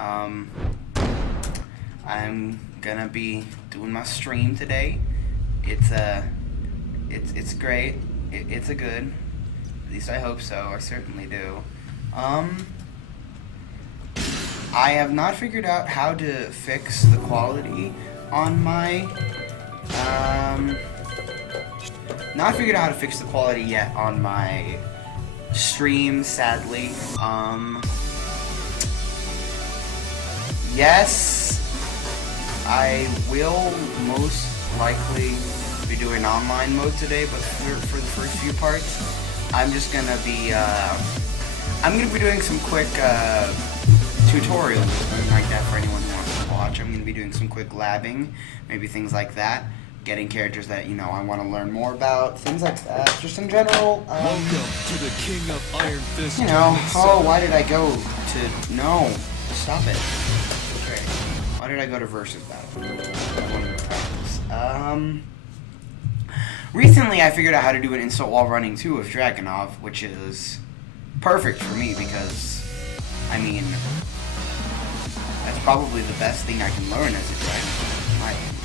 Um, I'm gonna be doing my stream today. It's great. It's a good. At least I hope so. I certainly do. I have not figured out how to fix the quality on my not figured out how to fix the quality yet on my stream, sadly. Yes, I will most likely be doing online mode today, but for the first few parts, I'm just gonna be doing some quick tutorials, something like that, for anyone who wants to watch. I'm gonna be doing some quick labbing, maybe things like that. Getting characters that, you know, I want to learn more about, things like that, just in general. Welcome to the King of Iron Fist. You know, why did I go to, no, stop it. Okay, why did I go to Versus Battle? I wanted to practice. Recently I figured out how to do an insult while running too with Dragunov, which is perfect for me because, I mean, that's probably the best thing I can learn as a Dragunov.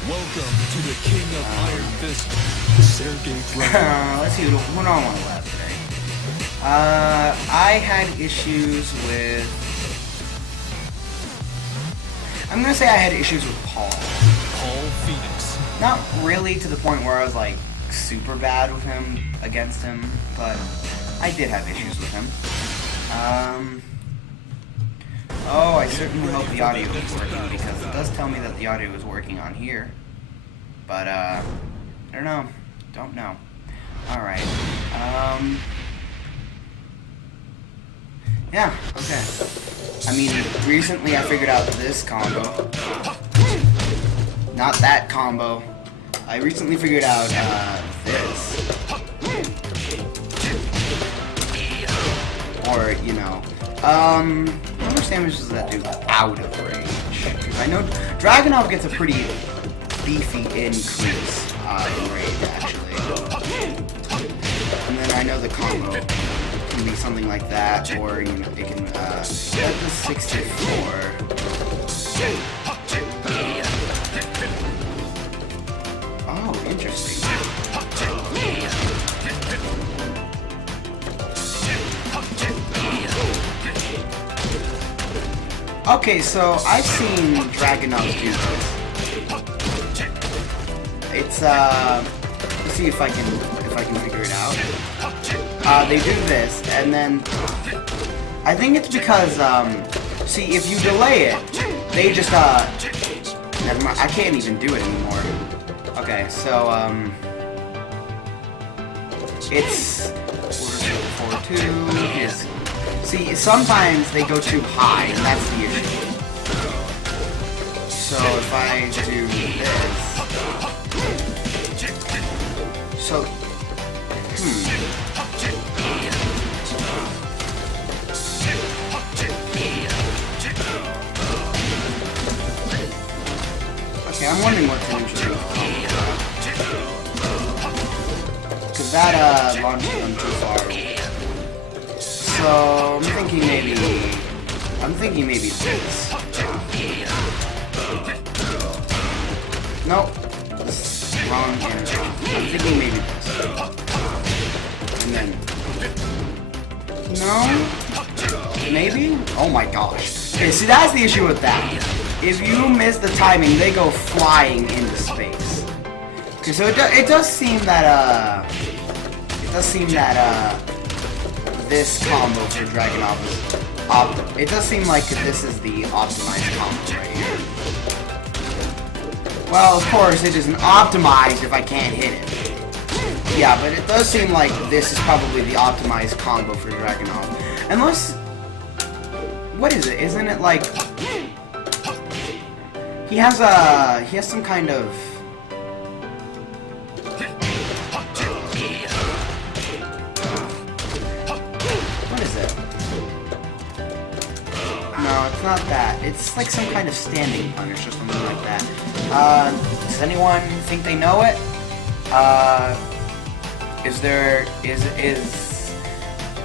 Welcome to the King of Iron Fist, Sergey Dragunov. Let's see, what do I want to lab today? I had issues with... I'm going to say I had issues with Paul. Paul Phoenix. Not really to the point where I was, like, super bad with him, against him, but I did have issues with him. Oh, I certainly hope the audio is working, because it does tell me that the audio is working on here. But, I don't know. Don't know. Alright. Yeah, okay. I mean, recently I figured out this combo. Not that combo. I recently figured out, this. Or, you know, how much damage does that do out of range? I know Dragunov gets a pretty beefy increase in range, actually. And then I know the combo can be something like that, or you know, it can set the 64. Oh, interesting. Okay, so I've seen Dragunov do this. It's let's see if I can figure it out. They do this, and then I think it's because see, if you delay it, they just never mind. I can't even do it anymore. Okay, so it's 4-2 is. See, sometimes they go too high, and that's the issue. So if I do this, so okay, I'm wondering what to do, because that launched them too far. So I'm thinking maybe this. Nope. This is wrong energy. I'm thinking maybe this. And then no? Maybe? Oh my gosh. Okay, see, that's the issue with that. If you miss the timing, they go flying into space. Okay, so it does seem that this combo for Dragunov is it does seem like this is the optimized combo right here. Well, of course, it isn't optimized if I can't hit it. Yeah, but it does seem like this is probably the optimized combo for Dragunov. Unless... What is it? Isn't it like... He has some kind of... What is it? No, it's not that. It's like some kind of standing punish or something like that. Does anyone think they know it?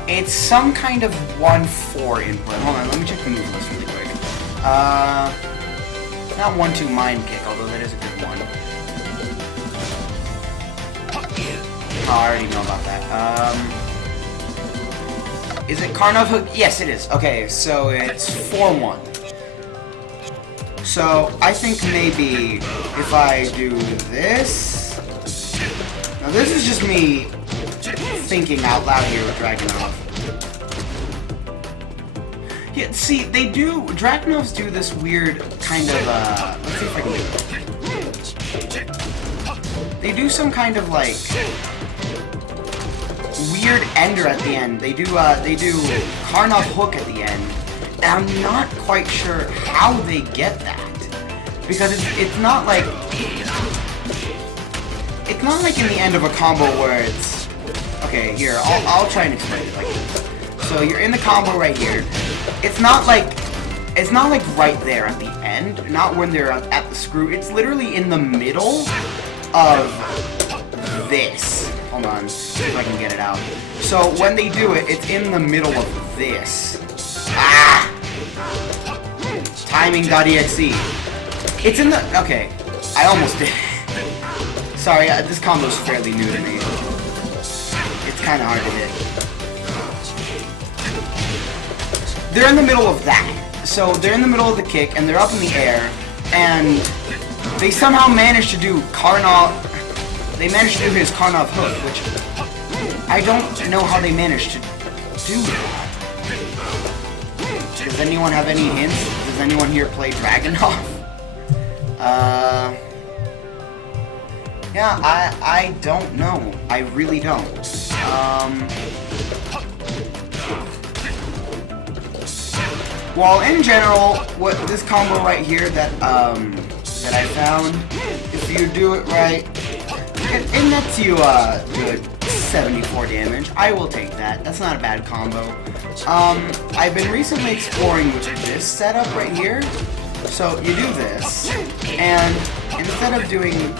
It's some kind of 1-4 input. Hold on, let me check the move list really quick. Not 1-2 mind kick, although that is a good one. Oh, I already know about that. Is it Karnov Hook? Yes, it is. Okay, so it's 4-1. So, I think maybe if I do this... Now, this is just me thinking out loud here with Dragunov. Yeah, see, Dragunovs do this weird kind of, let's see if I can do it. They do some kind of, like, weird ender at the end. They do Karnov Hook at the end. And I'm not quite sure how they get that. Because it's not like in the end of a combo where it's... Okay, here, I'll try and explain it like this. So you're in the combo right here. It's not like right there at the end, not when they're at the screw. It's literally in the middle of this. Hold on, see if I can get it out. So when they do it, it's in the middle of this. Ah! Timing.exe. It's in the... Okay, I almost did. Sorry, this combo's fairly new to me. It's kind of hard to hit. They're in the middle of that. So they're in the middle of the kick, and they're up in the air, and they somehow managed to do Karnov... They managed to do his Karnov Hook, which I don't know how they managed to do that. Does anyone have any hints? Does anyone here play Dragunov? Yeah, I don't know. I really don't. Well, in general, what this combo right here that I found, if you do it right, it nets you good 74 damage. I will take that. That's not a bad combo. I've been recently exploring with this setup right here. So you do this, and instead of doing...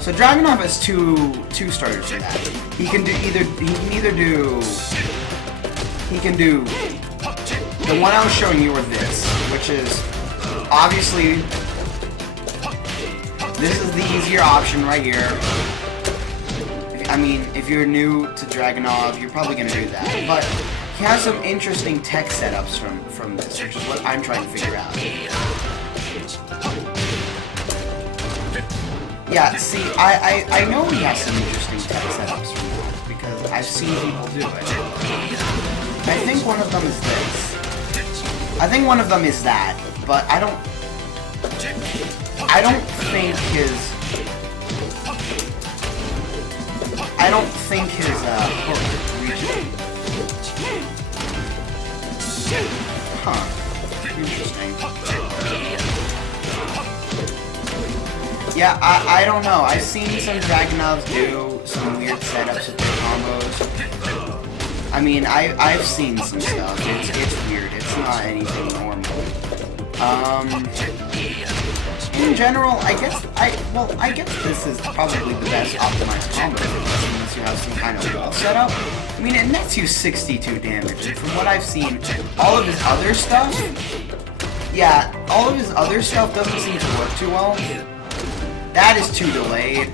So Dragunov has two starters for that. He can do the one I was showing you, or this, which is obviously this is the easier option right here. I mean, if you're new to Dragunov, you're probably gonna do that. But he has some interesting tech setups from this, which is what I'm trying to figure out. Yeah, see, I know he has some interesting tech setups from that, because I've seen people do it. I think one of them is this. I think one of them is that, but I don't think his hook reaches. Huh. Interesting. Yeah, I don't know. I've seen some Dragunovs do some weird setups with their combos. I mean, I've seen some stuff. It's weird. It's not anything normal. In general, I guess this is probably the best optimized combo, unless you have some kind of wall setup. I mean, it nets you 62 damage, and from what I've seen, all of his other stuff doesn't seem to work too well. That is too delayed.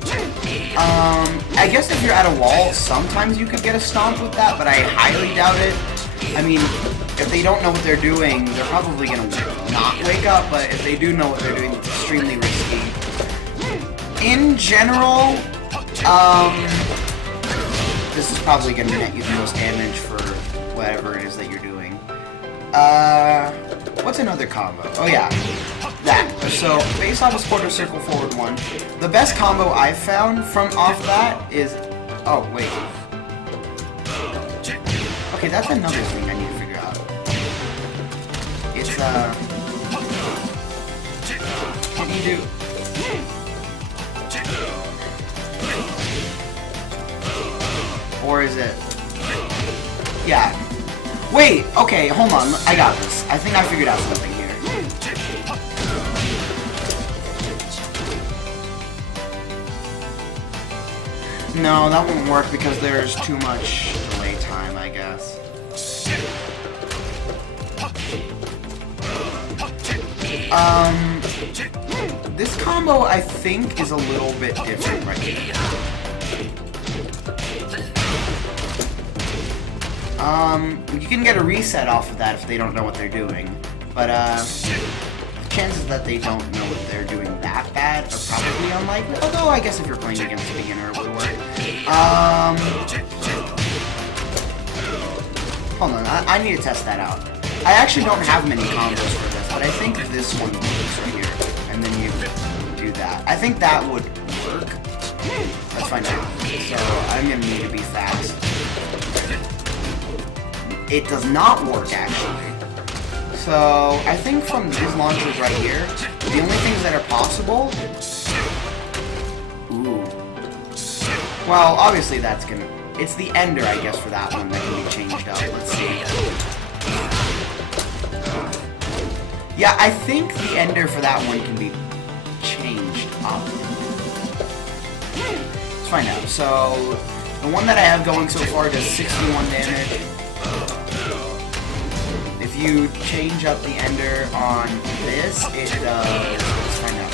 I guess if you're at a wall, sometimes you could get a stomp with that, but I highly doubt it. I mean, if they don't know what they're doing, they're probably gonna not wake up, but if they do know what they're doing, it's extremely risky. In general, this is probably gonna net you the most damage for whatever it is that you're doing. What's another combo? Oh yeah, that. So, based off of quarter circle forward 1, the best combo I've found from off that is... Oh, wait. Okay, that's another thing I need to figure out. It's, Can you do... Or is it... Yeah. Wait, okay, hold on. I got this. I think I figured out something here. No, that won't work because there's too much delay time, I guess. This combo, I think, is a little bit different right here. You can get a reset off of that if they don't know what they're doing, but the chances that they don't know what they're doing that bad are probably unlikely, although I guess if you're playing against a beginner it would work. Hold on, I need to test that out. I actually don't have many combos for this, but I think this one works right here, and then you do that. I think that would work. Let's find out. So, I'm gonna need to be fast. It does not work, actually. So, I think from these launchers right here, the only things that are possible... Ooh. Well, obviously that's gonna... It's the ender, I guess, for that one that can be changed up. Let's see. Yeah, I think the ender for that one can be changed up. Let's find out. So, the one that I have going so far does 61 damage. If you change up the ender on this, it does... Let's find out.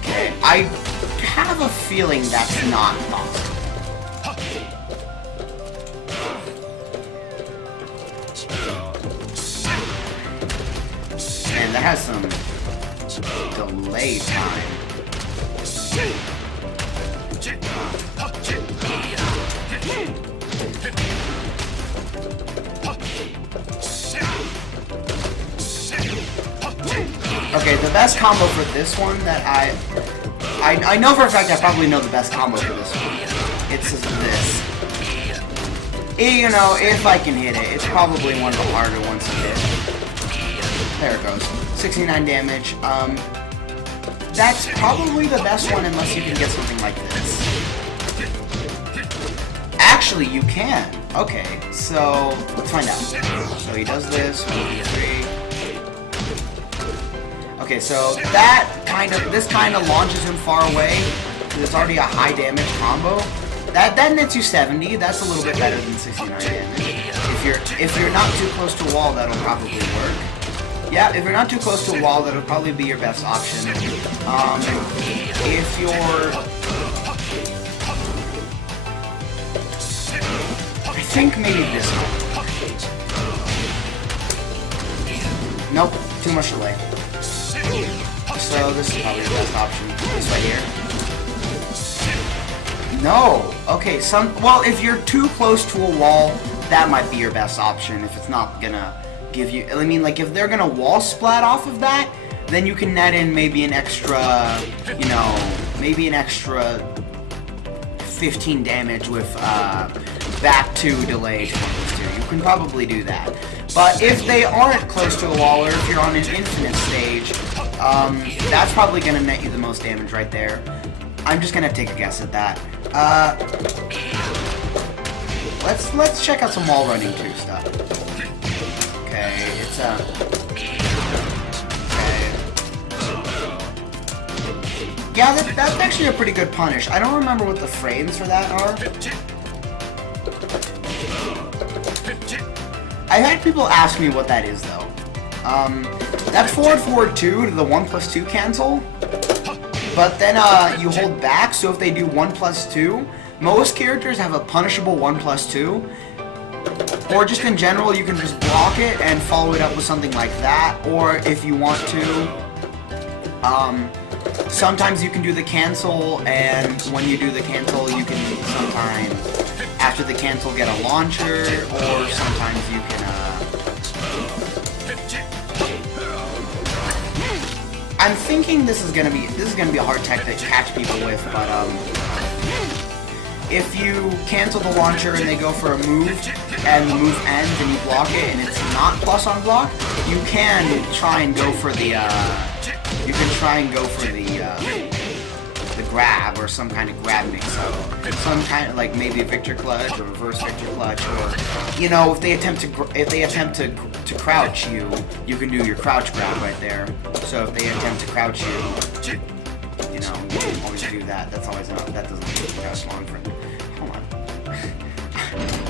Okay, I have a feeling that's not possible. And that has some delay time. Okay, the best combo for this one that I know for a fact I probably know the best combo for this one. It's this. You know, if I can hit it, it's probably one of the harder ones to hit. There it goes. 69 damage. That's probably the best one unless you can get something like this. Actually, you can. Okay, so let's find out. So he does this. 1, 2, 3. Okay, so this kind of launches him far away. It's already a high damage combo. That nets you 70. That's a little bit better than 69 damage. If you're not too close to a wall, that'll probably work. Yeah, if you're not too close to a wall, that'll probably be your best option. If you're... I think maybe this one. Nope, too much delay. So this is probably the best option. This right here. No! Okay, well, if you're too close to a wall, that might be your best option if it's not gonna give you... I mean, like, if they're gonna wall splat off of that, then you can net in maybe an extra, you know, maybe an extra 15 damage with back 2 delay to 1+2. You can probably do that. But if they aren't close to a wall, or if you're on an infinite stage, that's probably gonna net you the most damage right there. I'm just gonna take a guess at that. Let's check out some wall running 2 stuff. Okay, it's okay. Yeah, that's actually a pretty good punish. I don't remember what the frames for that are. I've had people ask me what that is though. That's forward 2 to the 1+2 cancel. But then you hold back, so if they do 1+2, most characters have a punishable 1+2. Or just in general, you can just block it and follow it up with something like that. Or if you want to, sometimes you can do the cancel, and when you do the cancel, you can sometimes, after the cancel, get a launcher, or sometimes you can, I'm thinking this is gonna be a hard tech to catch people with, but if you cancel the launcher and they go for a move, and the move ends and you block it and it's not plus on block, you can try and go for the the grab, or some kind of grab mix-up. Some kind of, like, maybe a Victor Clutch or reverse Victor Clutch, or, you know, if they attempt to crouch you, you can do your crouch grab right there. So if they attempt to crouch you, you know, you can always do that. That's always that doesn't take as long for. Hold on.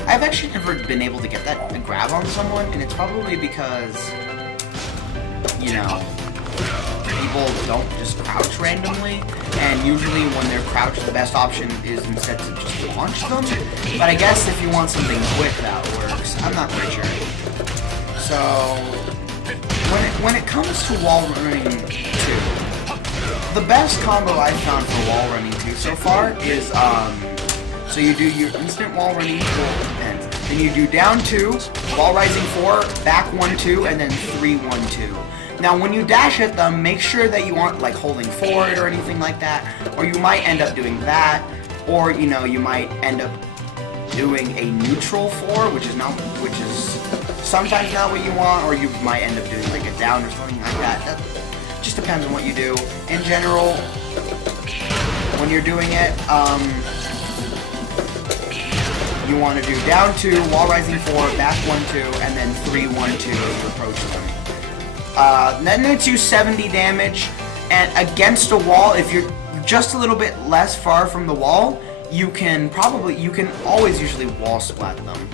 I've actually never been able to get that grab on someone, and it's probably because, you know, people don't just crouch randomly, and usually when they're crouched, the best option is instead to just launch them. But I guess if you want something quick, that works. I'm not quite sure. So, when it comes to wall running 2, the best combo I've found for wall running 2 so far is, so you do your instant wall running 4, and then you do down 2, wall rising 4, back 1, 2, and then 3, 1, 2. Now, when you dash at them, make sure that you aren't, like, holding forward or anything like that, or you might end up doing that, or, you know, you might end up doing a neutral 4, which is sometimes not what you want, or you might end up doing, like, a down or something like that. That just depends on what you do. In general, when you're doing it, you want to do down 2, wall rising 4, back 1, 2, and then 3, 1, 2 as you approach them. Then it's you 70 damage, and against a wall, if you're just a little bit less far from the wall, you can always usually wall splat them.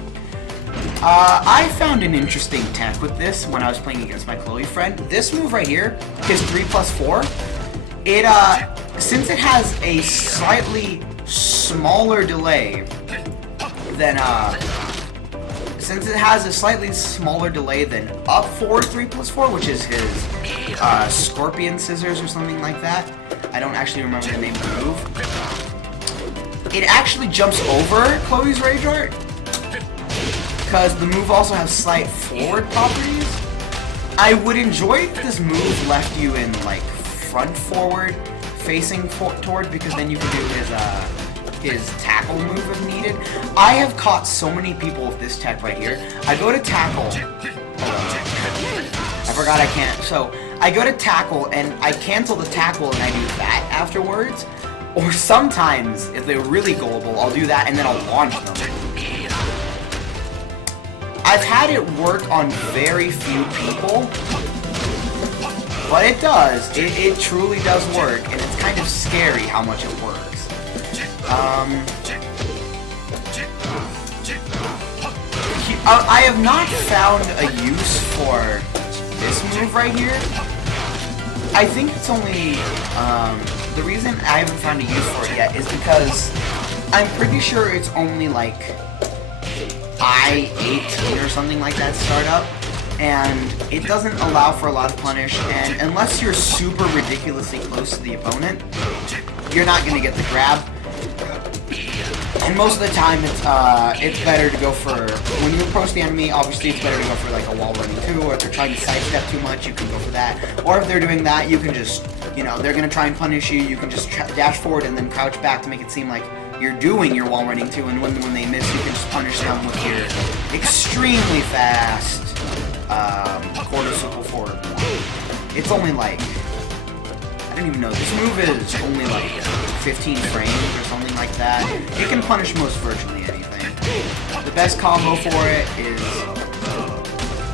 I found an interesting tech with this when I was playing against my Chloe friend. This move right here, his 3+4, since it has a slightly smaller delay than, up forward 3+4, which is his Scorpion Scissors or something like that. I don't actually remember the name of the move. It actually jumps over Chloe's Rage Art, because the move also has slight forward properties. I would enjoy if this move left you in, like, front forward facing toward, because then you can do his tackle move if needed. I have caught so many people with this tech right here. I go to tackle. I forgot I can't. So I go to tackle and I cancel the tackle and I do that afterwards. Or sometimes, if they're really gullible, I'll do that and then I'll launch them. I've had it work on very few people, but it does. It truly does work, and it's kind of scary how much it works. I have not found a use for this move right here. I think it's only, the reason I haven't found a use for it yet is because I'm pretty sure it's only like I-18 or something like that startup, and it doesn't allow for a lot of punish, and unless you're super ridiculously close to the opponent, you're not going to get the grab. And most of the time, it's better to go for, when you approach the enemy, obviously it's better to go for like a wall running 2, or if they're trying to sidestep too much, you can go for that. Or if they're doing that, you can just, you know, they're going to try and punish you, you can just dash forward and then crouch back to make it seem like you're doing your wall running 2, and when they miss, you can just punish them with your extremely fast quarter circle forward 1. It's only like, I don't even know, this move is only like 15 frames or something like that. It can punish most virtually anything. The best combo for it is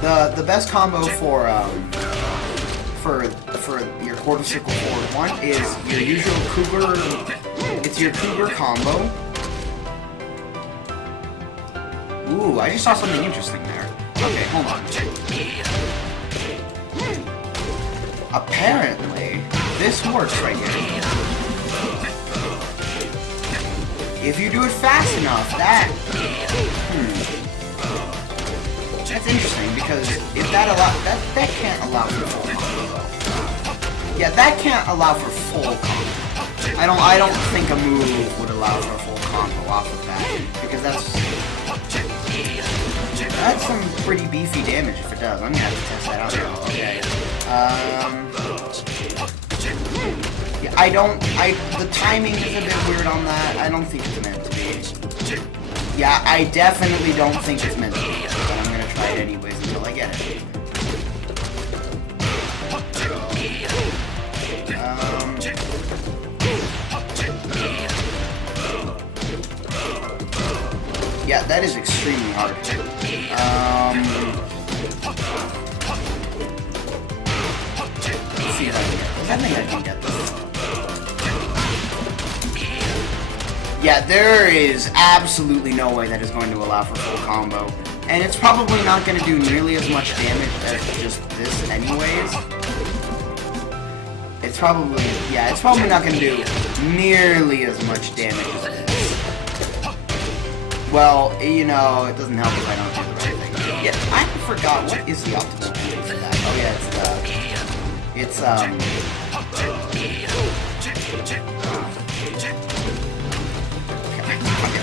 the best combo for your quarter circle forward 1 is your usual Cougar. It's your Cougar combo. Ooh, I just saw something interesting there. Okay, hold on. Apparently, this works right here. If you do it fast enough, that's interesting, because if that can't allow for full combo. Yeah, that can't allow for full combo. I don't think a move would allow for a full combo off of that, because that's some pretty beefy damage if it does. I'm gonna have to test that out now. Okay. Yeah, the timing is a bit weird on that. I don't think it's meant to be. Yeah, I definitely don't think it's meant to be, but I'm gonna try it anyways until I get it. Yeah, that is extremely hard. Let's see if I can get this. I think I can get this. Yeah, there is absolutely no way that is going to allow for full combo. And it's probably not going to do nearly as much damage as just this anyways. It's probably not going to do nearly as much damage as this. Well, you know, it doesn't help if I don't do the right thing. Yeah, I forgot, what is the optimal ending for that? Oh yeah,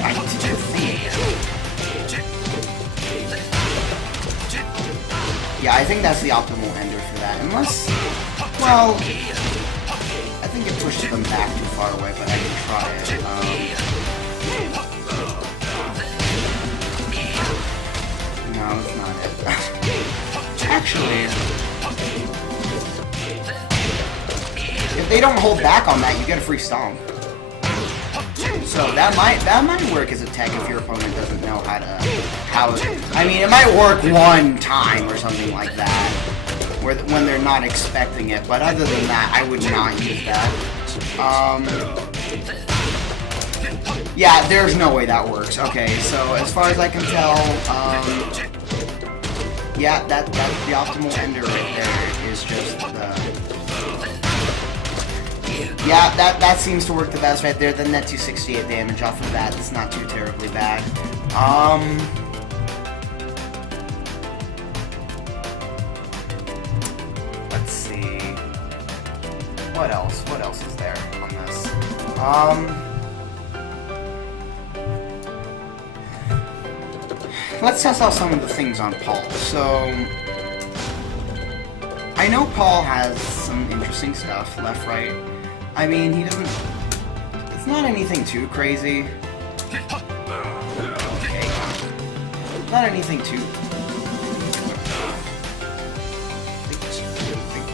I need to do the thing. Yeah, I think that's the optimal ender for that. Unless, well, I think it pushes them back too far away, but I can try it. No, it's not it. Actually, if they don't hold back on that, you get a free stomp. So that might work as a tech if your opponent doesn't know how I mean, it might work one time or something like that, when they're not expecting it. But other than that, I would not use that. Yeah, there's no way that works. Okay, so as far as I can tell, yeah, that's the optimal ender right there. Is just the. Yeah, that seems to work the best right there. Then that 268 damage off of that. That's not too terribly bad. Let's see. What else? What else is there on this? Let's test out some of the things on Paul. So, I know Paul has some interesting stuff, left, right. I mean, he doesn't... It's not anything too crazy. Okay. Not anything too...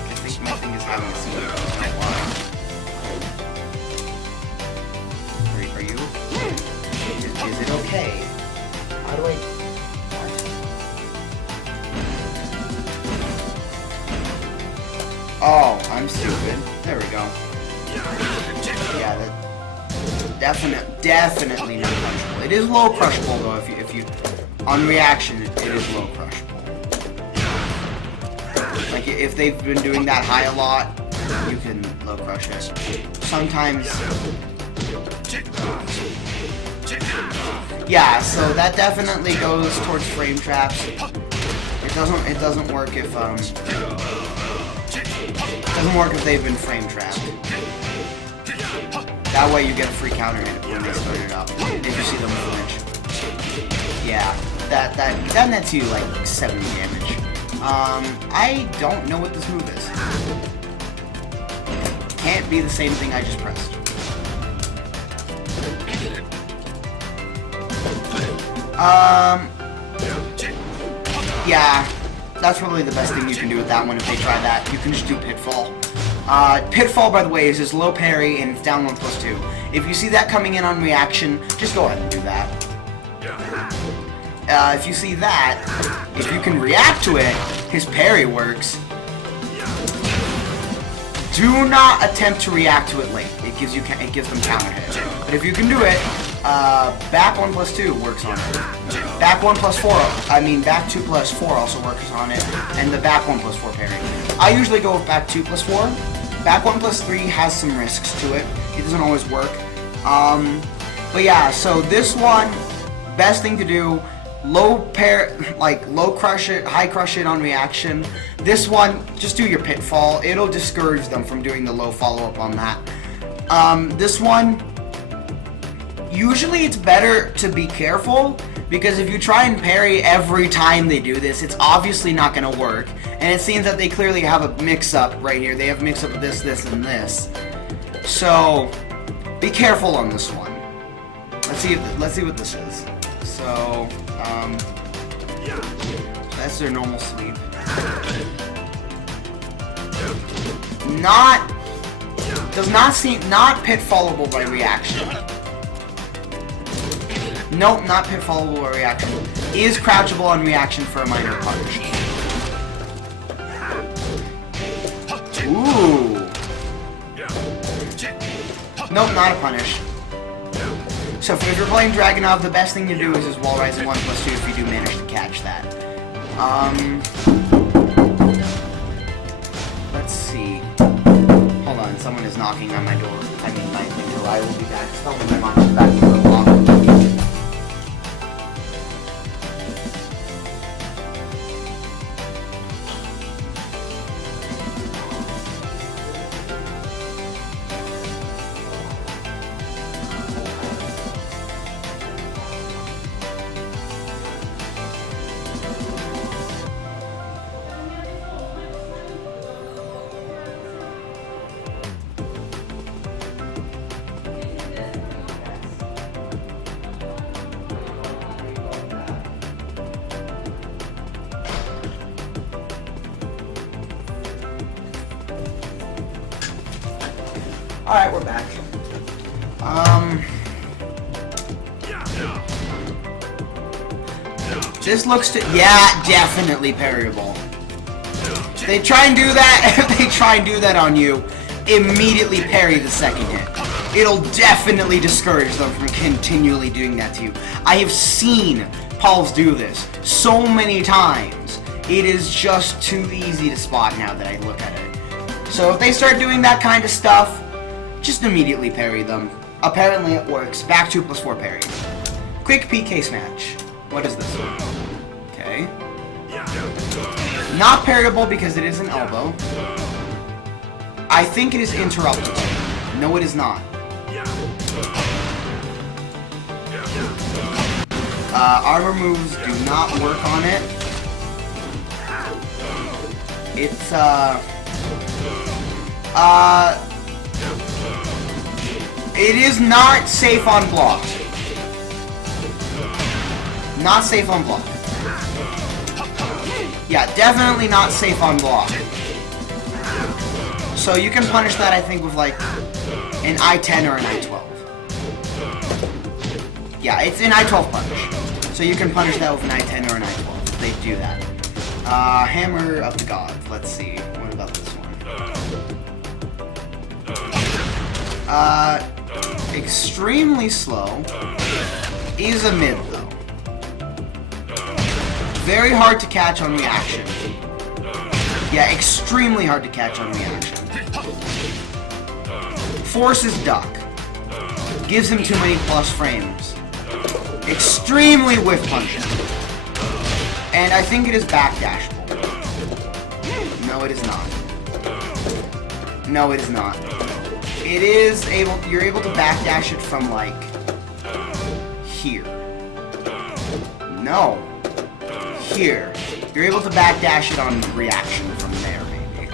I think my thing is having a scene. Are you? Is it okay? How do I... Oh, I'm stupid. There we go. Yeah, that definitely not crushable. It is low crushable though. If you on reaction, it is low crushable. Like if they've been doing that high a lot, you can low crush it. Sometimes. Yeah, so that definitely goes towards frame traps. It doesn't work if doesn't work if they've been frame trapped. That way you get a free counter hit when they start it up. If you see them flinch. Yeah, that nets you like 70 damage. I don't know what this move is. Can't be the same thing I just pressed. Yeah. That's probably the best thing you can do with that one if they try that. You can just do Pitfall. Pitfall, by the way, is his low parry and it's down 1+2. If you see that coming in on reaction, just go ahead and do that. If you see that, if you can react to it, his parry works. Do not attempt to react to it late. It gives them counter hit. But if you can do it, back 1+2 works on it. Back 1+4, I mean back 2+4 also works on it, and the back 1+4 parry. I usually go with back 2+4. Back 1+3 has some risks to it. It doesn't always work. But yeah, so this one, best thing to do, low crush it, high crush it on reaction. This one, just do your Pitfall. It'll discourage them from doing the low follow-up on that. This one, usually it's better to be careful, because if you try and parry every time they do this, it's obviously not going to work. And it seems that they clearly have a mix-up right here. They have a mix-up of this, this, and this. So, be careful on this one. Let's see what this is. So, that's their normal sweep. Does not seem, not pitfallable by reaction. Nope, not pitfallable by reaction. Is crouchable on reaction for a minor punch. Ooh. Nope, not a punish. So if you're playing Dragunov, the best thing to do is Wall Rising 1+2 if you do manage to catch that. Let's see. Hold on, someone is knocking on my door. I mean my window. I will be back. Tell me my mom is back for a long. Alright, we're back. This looks to... Yeah, definitely parryable. They try and do that, if they try and do that on you, immediately parry the second hit. It'll definitely discourage them from continually doing that to you. I have seen Pauls do this so many times. It is just too easy to spot now that I look at it. So if they start doing that kind of stuff, just immediately parry them. Apparently it works. Back 2+4 parry. Quick PK smash. What is this? Okay. Not parryable because it is an elbow. I think it is interruptible. No, it is not. Armor moves do not work on it. It's, it is not safe on block. Not safe on block. Yeah, definitely not safe on block. So you can punish that, I think, with like an I-10 or an I-12. Yeah, it's an I-12 punish. So you can punish that with an I-10 or an I-12 if they do that. Hammer of the Gods. Let's see. What about this one? Extremely slow. Is a mid, though. Very hard to catch on reaction. Yeah, extremely hard to catch on reaction. Forces duck. Gives him too many plus frames. Extremely whiff punching. And I think it is backdashable. No, it is not. No, it is not. It is able, you're able to backdash it from like here. No. Here. You're able to backdash it on reaction from there, maybe.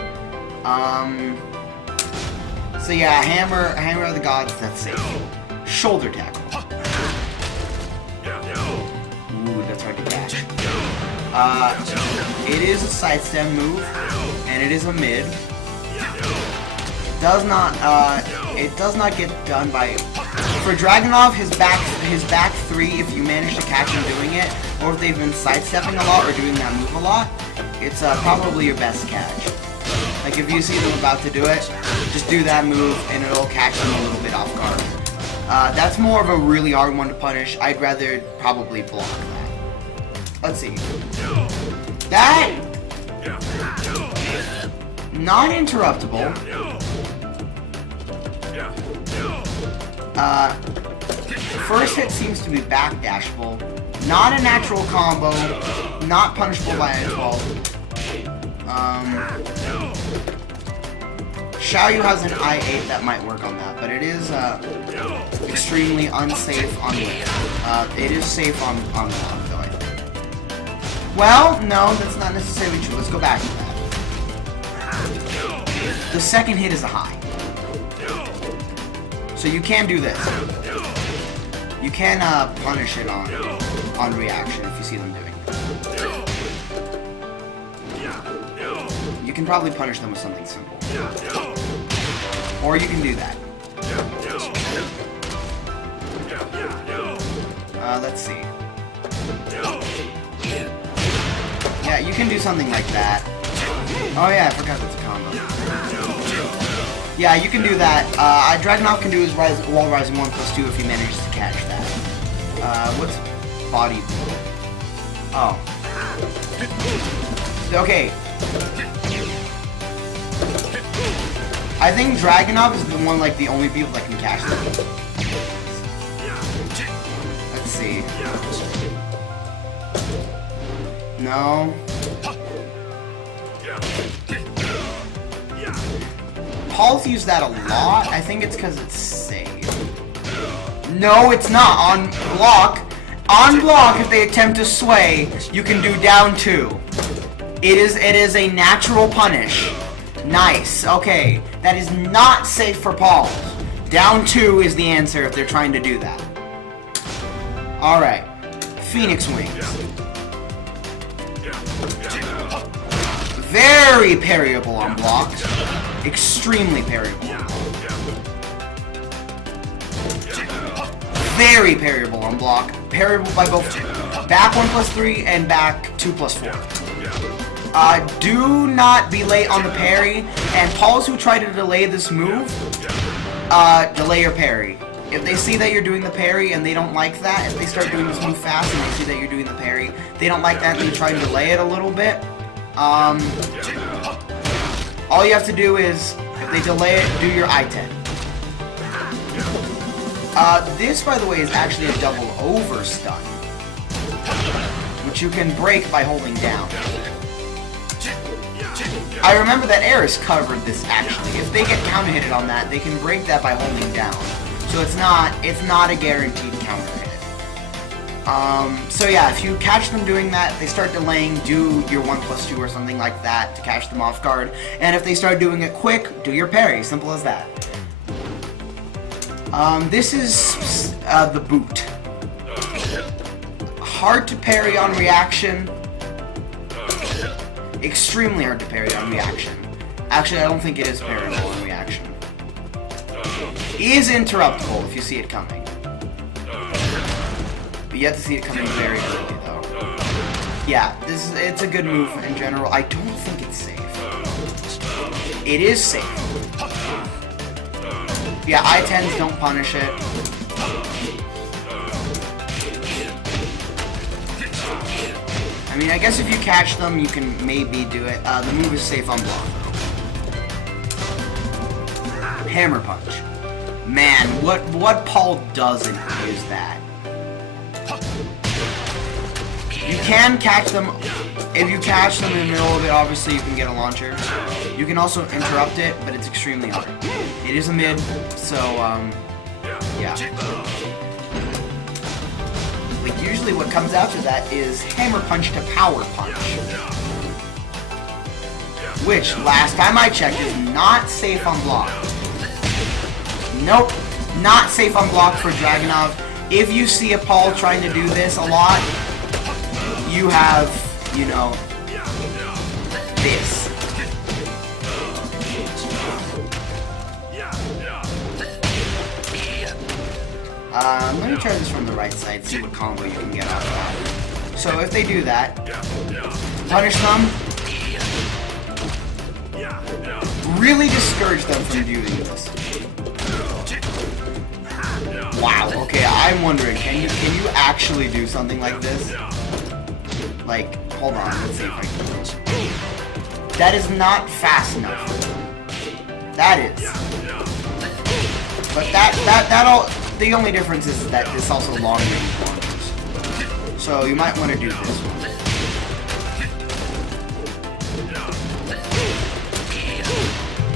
So yeah, Hammer of the Gods, that's safe. Shoulder tackle. Ooh, that's hard to dash. It is a sidestep move, and it is a mid. It does not get done by... For Dragunov, his back 3, if you manage to catch him doing it, or if they've been sidestepping a lot or doing that move a lot, it's probably your best catch. Like, if you see them about to do it, just do that move, and it'll catch them a little bit off guard. That's more of a really hard one to punish. I'd rather probably block that. Let's see. That... non-interruptible. First hit seems to be backdashable. Not a natural combo. Not punishable by a 12. Xiaoyu has an I-8 that might work on that, but it is extremely unsafe on the it is safe on block, though, I think. Well, no, that's not necessarily true. Let's go back to that. The second hit is a high. So you can do this. You can punish it on reaction if you see them doing it. You can probably punish them with something simple. Or you can do that. Let's see. Yeah, you can do something like that. Oh yeah, I forgot that's a combo. Yeah, you can do that. Dragunov can do his Wall Rising 1+2 if he manages to catch that. What's body blow? Oh. Okay. I think Dragunov is the one, like, the only people that can catch them. Let's see. No. Paul's used that a lot. I think it's because it's safe. No, it's not. On block, if they attempt to sway, you can do down 2. It is a natural punish. Nice. Okay, that is not safe for Paul. Down 2 is the answer if they're trying to do that. All right, Phoenix Wings. Very parryable on block. Extremely parryable. Very parryable on block. Parryable by both back 1+3 and back 2+4. Do not be late on the parry. And Pauls who try to delay this move, delay your parry. If they see that you're doing the parry and they don't like that, if they start doing this move fast and they see that you're doing the parry, they don't like that and you try to delay it a little bit. All you have to do is, if they delay it, do your I-10. This, by the way, is actually a double over stun, which you can break by holding down. I remember that Eris covered this, actually. If they get counter-hitted on that, they can break that by holding down. So it's not a guaranteed counter-hit. So yeah, if you catch them doing that, they start delaying, do your 1+2 or something like that to catch them off guard. And if they start doing it quick, do your parry. Simple as that. This is the boot. Hard to parry on reaction. Extremely hard to parry on reaction. Actually, I don't think it is parryable on reaction. It is interruptible if you see it coming. But you have to see it coming very early, though. Yeah, it's a good move in general. I don't think it's safe. It is safe. Yeah, I-10s don't punish it. I mean, I guess if you catch them, you can maybe do it. The move is safe on block, though. Hammer punch. Man, what Paul doesn't is that. You can catch them. If you catch them in the middle of it, obviously you can get a launcher. You can also interrupt it, but it's extremely hard. It is a mid, so, yeah. Like, usually what comes after that is hammer punch to power punch. Which, last time I checked, is not safe on block. Nope, not safe on block for Dragunov. If you see a Paul trying to do this a lot, you have, you know, this. Let me try this from the right side, see what combo you can get off of that. So if they do that, punish them, really discourage them from doing this. Wow, okay, I'm wondering, can you actually do something like this? Like, hold on, let's see if I can. That is not fast enough. That is. But the only difference is that this also long range launches. So you might want to do this one.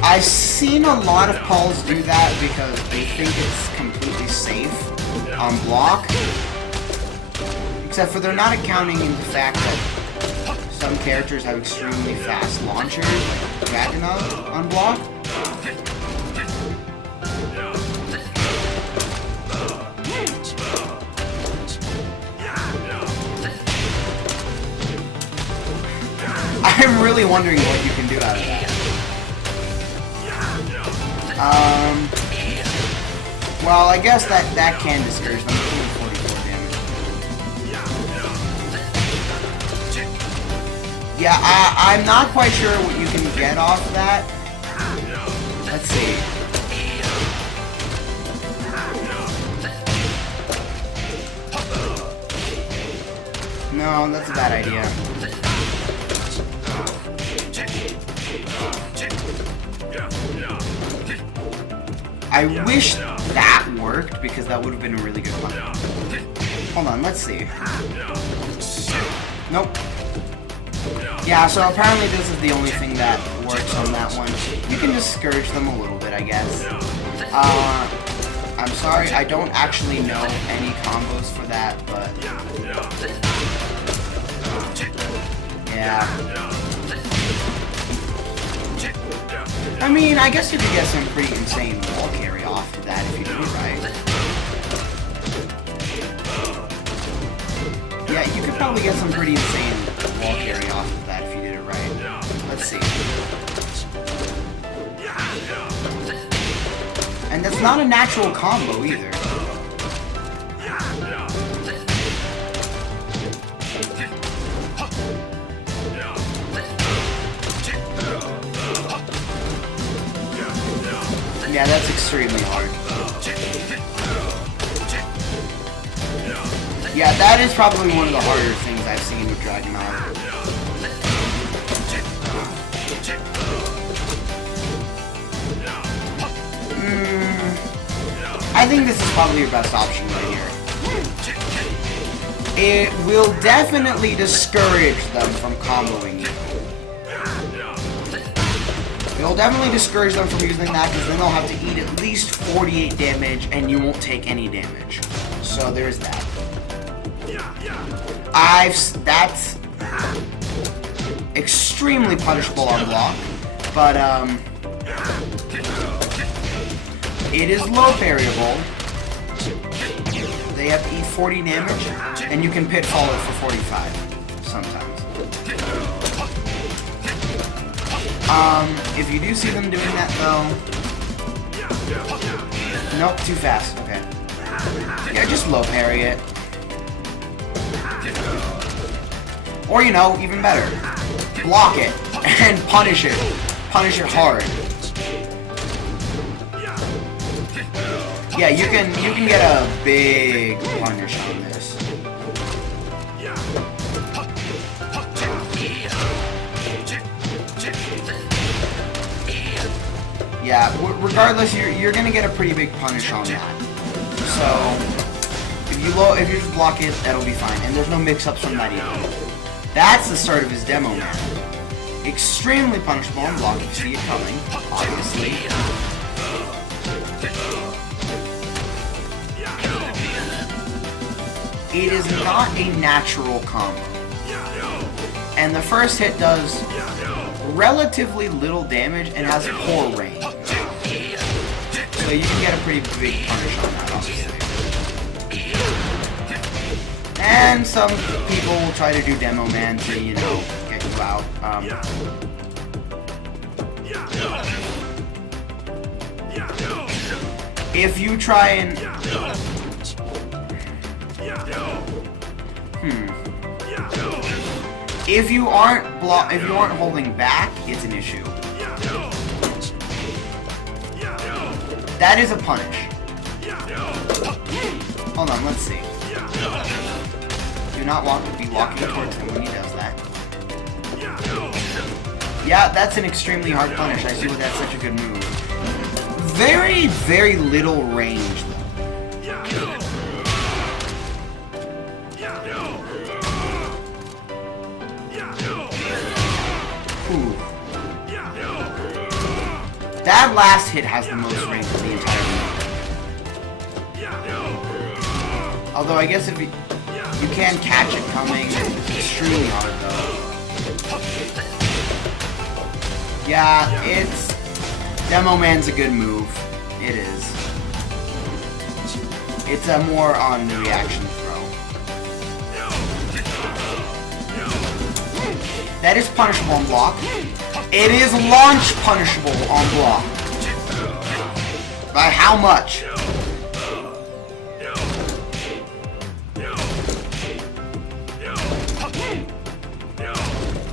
I've seen a lot of Pauls do that because they think it's completely safe on block. Except for they're not accounting in the fact that some characters have extremely fast launchers, like Dragunov on block. I'm really wondering what you can do out of that. Well, I guess that can discourage them. 44 damage. Yeah, I'm not quite sure what you can get off that. Let's see. No, that's a bad idea. I wish that worked, because that would have been a really good one. Hold on, let's see. Nope. Yeah, so apparently this is the only thing that works on that one. You can discourage them a little bit, I guess. I'm sorry, I don't actually know any combos for that, but... yeah. I mean, I guess you could get some pretty insane wall carry off of that if you do it right. Yeah, you could probably get some pretty insane wall carry off of that if you did it right. Let's see. And that's not a natural combo either. Yeah, that's extremely hard. Yeah, that is probably one of the harder things I've seen with Dragonite. I think this is probably your best option right here. It will definitely discourage them from comboing you. It'll definitely discourage them from using that, because then they'll have to eat at least 48 damage and you won't take any damage. So there's that. That's extremely punishable on block, but it is low parryable. They have to eat 40 damage, and you can pitfall it for 45 sometimes. If you do see them doing that though, nope, too fast. Okay. Yeah, just low parry it. Or, you know, even better, block it and punish it. Punish it hard. Yeah, you can get a big punish on this. Yeah, regardless, you're gonna get a pretty big punish on that. So if you just block it, that'll be fine. And there's no mix-ups from that either. That's the start of his demo, man. Extremely punishable on block if you see it coming, obviously. It is not a natural combo. And the first hit does relatively little damage and has poor range. So you can get a pretty big punish on that, obviously. And some people will try to do Demo Man to, you know, get you out. If you try and... If you aren't holding back, it's an issue. That is a punish. Hold on, let's see. Do not be walking towards him when he does that. Yeah, that's an extremely hard punish. I see why that's such a good move. Very, very little range, though. Ooh. That last hit has the most range of the entire move. Although I guess if you can catch it coming, it's extremely hard though. Yeah, Demo Man's a good move. It is. It's a more on the reaction throw. That is punishable on block. It is launch punishable on block. By how much?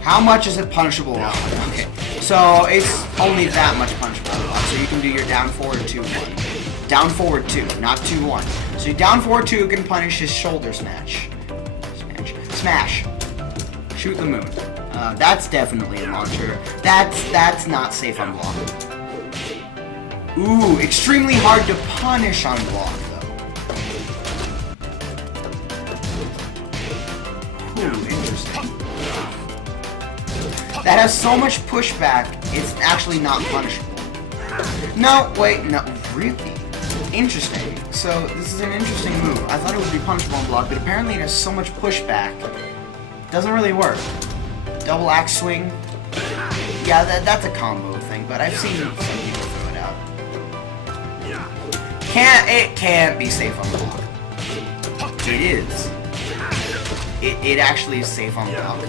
How much is it punishable on? Okay, so it's only that much punishable on block. So you can do your down forward 2-1. Down forward 2, not 2-1. So your down forward 2 can punish his shoulder smash. Smash. Shoot the moon. That's definitely a launcher. That's not safe on block. Ooh, extremely hard to punish on block, though. Ooh, interesting. That has so much pushback, it's actually not punishable. No, wait, no, really? Interesting. So, this is an interesting move. I thought it would be punishable on block, but apparently it has so much pushback. Doesn't really work. Double axe swing. Yeah, that's a combo thing, but I've seen some people throw it out. It can't be safe on block. It is. It actually is safe on block.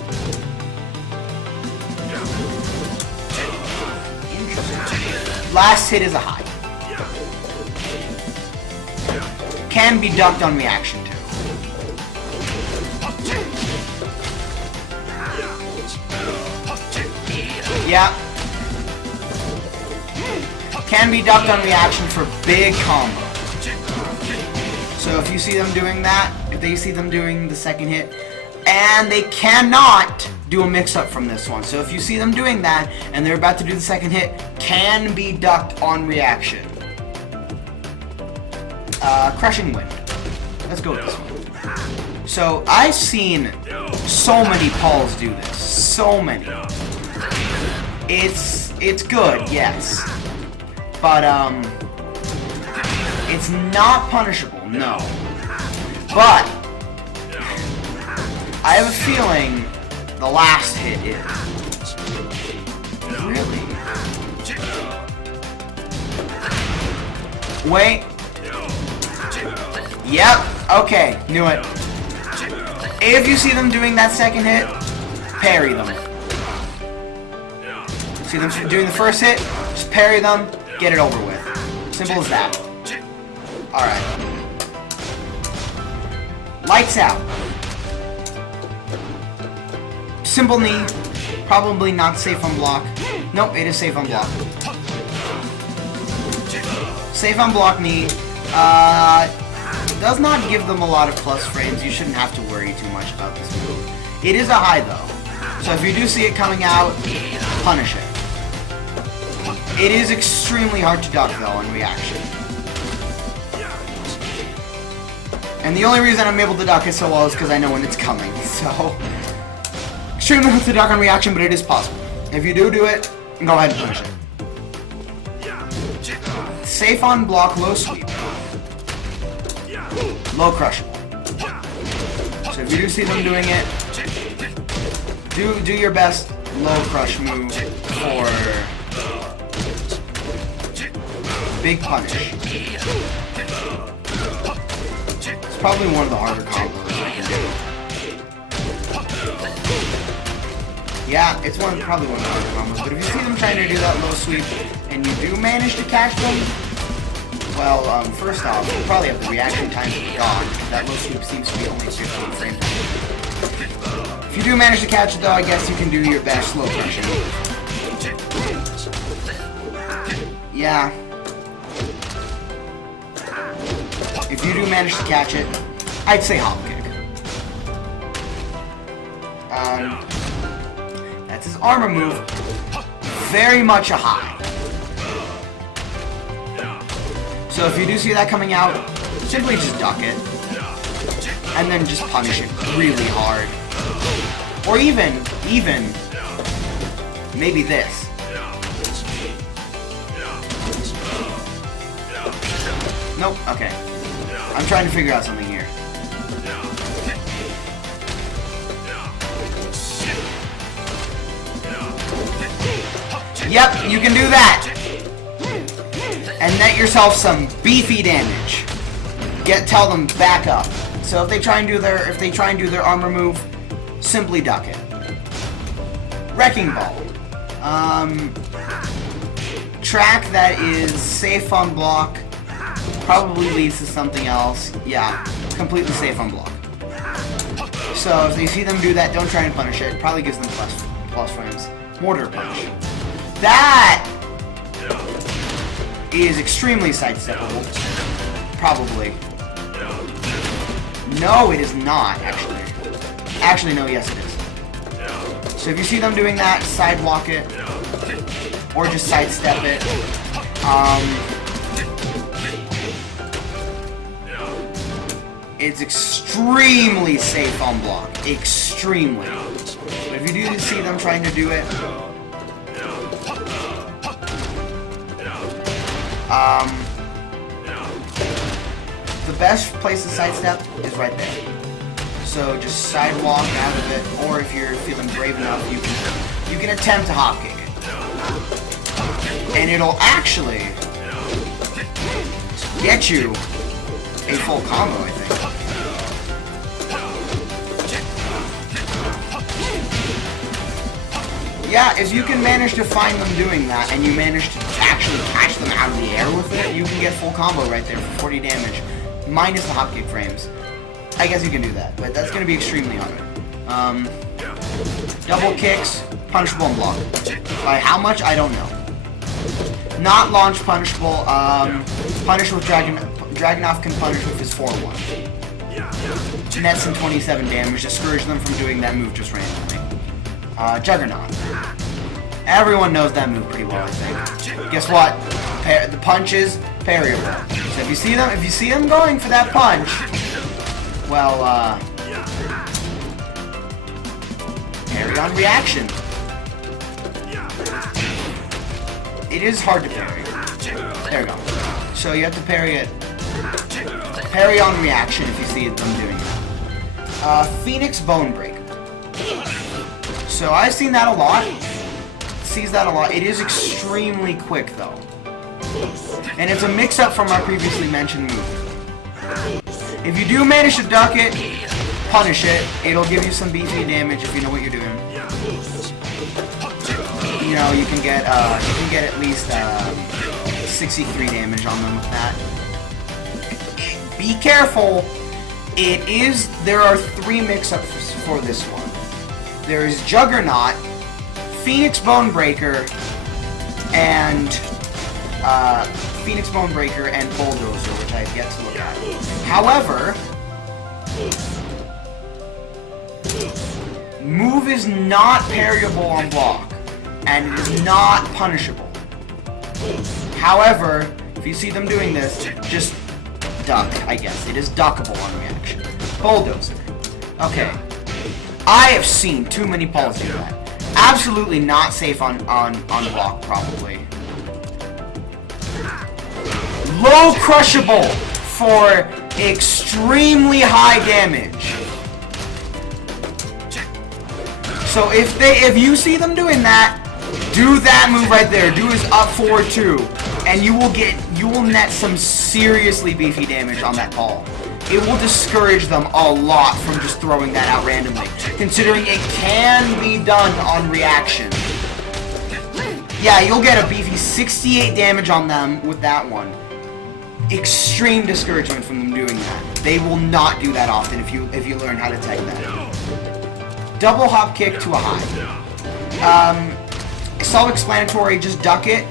Last hit is a high. Can be ducked on reaction too. Yeah. Can be ducked on reaction for big combo. So if you see them doing that, if they see them doing the second hit, and they cannot do a mix-up from this one. So if you see them doing that, and they're about to do the second hit, can be ducked on reaction. Crushing Wind. Let's go with this one. So I've seen so many Pauls do this. So many. It's good, yes. But it's not punishable, no. But I have a feeling the last hit is. Really? Wait. Yep. Okay. Knew it. If you see them doing that second hit, parry them. See them doing the first hit, just parry them, get it over with. Simple as that. Alright. Lights out. Simple knee. Probably not safe on block. Nope, it is safe on block. Safe on block knee. Does not give them a lot of plus frames. You shouldn't have to worry too much about this move. It is a high though. So if you do see it coming out, punish it. It is extremely hard to duck though on reaction. And the only reason I'm able to duck it so well is because I know when it's coming. So, extremely hard to duck on reaction, but it is possible. If you do it, go ahead and punish it. Safe on block, low sweep. Low crushable. So if you do see them doing it, do your best low crush move for big punish. It's probably one of the harder combos I can do. Yeah, it's probably one of the harder combos, but if you see them trying to do that low sweep, and you do manage to catch them, well, first off, you probably have the reaction time to be gone, because that low sweep seems to be only 15 frames. If you do manage to catch it though, I guess you can do your best slow crushing. Yeah. If you do manage to catch it, I'd say hop kick. That's his armor move. Very much a high. So if you do see that coming out, simply just duck it. And then just punish it really hard. Or even, maybe this. Nope, okay. I'm trying to figure out something here. Yep, you can do that! And net yourself some beefy damage. Tell them back up. So if they try and do their armor move, simply duck it. Wrecking Ball. Track that is safe on block. Probably leads to something else. Yeah, completely safe on block. So if they see them do that, don't try and punish it. Probably gives them plus frames. Mortar Punch. That is extremely sidesteppable. Probably. No, it is not, actually. Actually, no, yes it is. So if you see them doing that, sidewalk it, or just sidestep it. It's extremely safe on block. Extremely. But if you do see them trying to do it, the best place to sidestep is right there. So just sidewalk out of it, or if you're feeling brave enough, you can attempt to hop kick it, and it'll actually get you a full combo, I think. Yeah, if you can manage to find them doing that, and you manage to actually catch them out of the air with it, you can get full combo right there for 40 damage, minus the hop kick frames. I guess you can do that, but that's going to be extremely hard. Double kicks, punishable and block. By how much, I don't know. Not launch punishable, punish with Dragunov can punish with his 4-1. Net some 27 damage, discourage them from doing that move just randomly. Juggernaut. Everyone knows that move pretty well, I think. Guess what? The punch is parryable. So if you see them going for that punch, well, parry on reaction. It is hard to parry. There we go. So you have to parry it. Parry on reaction if you see them doing it. Phoenix Bone Break. So I've seen that a lot. Sees that a lot. It is extremely quick though. And it's a mix-up from our previously mentioned move. If you do manage to duck it, punish it. It'll give you some beefy damage if you know what you're doing. You know, you can get at least 63 damage on them with that. Be careful. There are 3 mix-ups for this one. There is Juggernaut, Phoenix Bonebreaker, and Bulldozer, which I have yet to look at. However, move is not parryable on block, and it is not punishable. However, if you see them doing this, just duck, I guess. It is duckable on reaction. Bulldozer. Okay. I have seen too many pulls do that. Absolutely not safe on block, probably. Low crushable for extremely high damage. So if you see them doing that, do that move right there. Do his up forward 2, and you will net some seriously beefy damage on that call. It will discourage them a lot from just throwing that out randomly, considering it can be done on reaction. Yeah, you'll get a beefy 68 damage on them with that one. Extreme discouragement from them doing that. They will not do that often if you learn how to tech that. Double hop kick to a high. Self-explanatory, just duck it.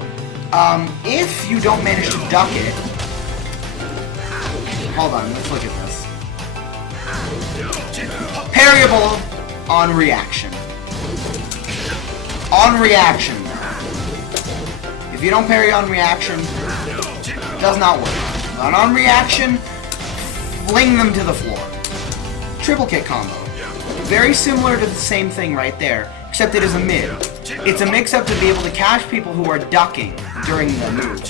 If you don't manage to duck it, hold on, let's look at this. Parryable on reaction. On reaction. If you don't parry on reaction, it does not work. But on reaction, fling them to the floor. Triple kick combo. Very similar to the same thing right there, except it is a mid. It's a mix-up to be able to catch people who are ducking during the move.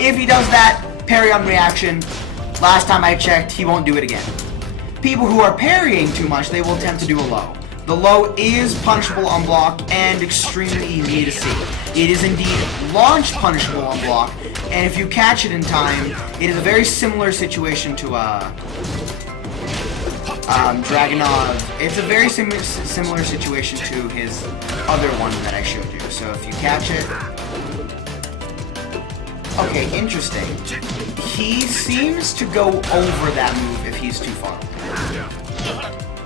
If he does that, parry on reaction, last time I checked, he won't do it again. People who are parrying too much, they will attempt to do a low. The low is punishable on block and extremely easy to see. It is indeed launch punishable on block, and if you catch it in time, it is a very similar situation to Dragunov. It's a very similar situation to his other one that I showed you. So if you catch it... Okay, interesting. He seems to go over that move if he's too far.